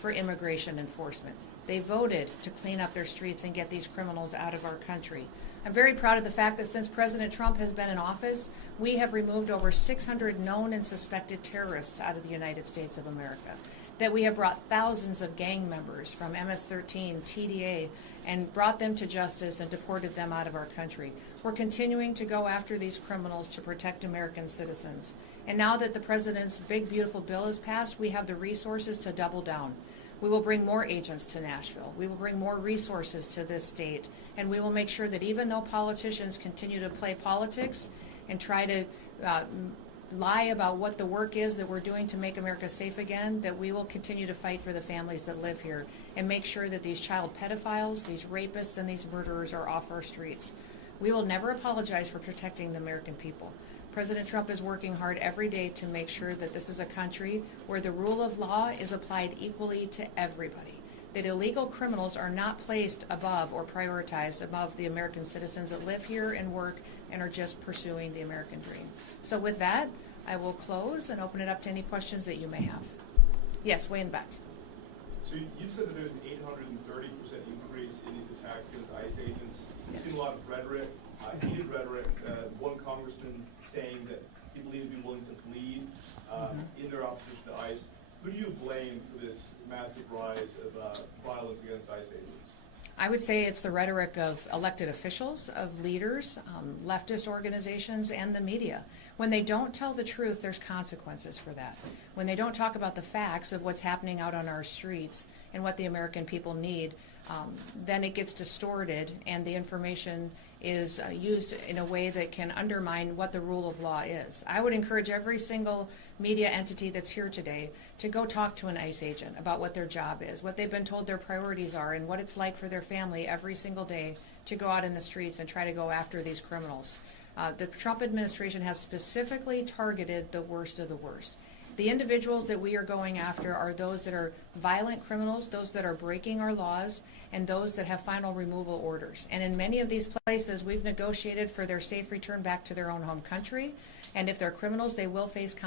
for immigration enforcement. They voted to clean up their streets and get these criminals out of our country. I'm very proud of the fact that since President Trump has been in office, we have removed over 600 known and suspected terrorists out of the United States of America. That we have brought thousands of gang members from MS-13, TDA, and brought them to justice and deported them out of our country. We're continuing to go after these criminals to protect American citizens. And now that the President's big, beautiful bill is passed, we have the resources to double down. We will bring more agents to Nashville. We will bring more resources to this state. And we will make sure that even though politicians continue to play politics and try to lie about what the work is that we're doing to make America safe again, that we will continue to fight for the families that live here and make sure that these child pedophiles, these rapists, and these murderers are off our streets. We will never apologize for protecting the American people. President Trump is working hard every day to make sure that this is a country where the rule of law is applied equally to everybody, that illegal criminals are not placed above or prioritized above the American citizens that live here and work and are just pursuing the American dream. So with that, I will close and open it up to any questions that you may have. Yes, way in the back. So you've said that there's an 830% increase in these attacks against ICE agents. You've seen a lot of rhetoric, heated rhetoric. One congressman saying that he believes he'd be willing to bleed in their opposition to ICE. Who do you blame for this massive rise of violence against ICE agents? I would say it's the rhetoric of elected officials, of leaders, leftist organizations, and the media. When they don't tell the truth, there's consequences for that. When they don't talk about the facts of what's happening out on our streets and what the American people need, then it gets distorted and the information is used in a way that can undermine what the rule of law is. I would encourage every single media entity that's here today to go talk to an ICE agent about what their job is, what they've been told their priorities are, and what it's like for their family every single day to go out in the streets and try to go after these criminals. The Trump administration has specifically targeted the worst of the worst. The individuals that we are going after are those that are violent criminals, those that are breaking our laws, and those that have final removal orders. And in many of these places, we've negotiated for their safe return back to their own home country. And if they're criminals, they will face consequences.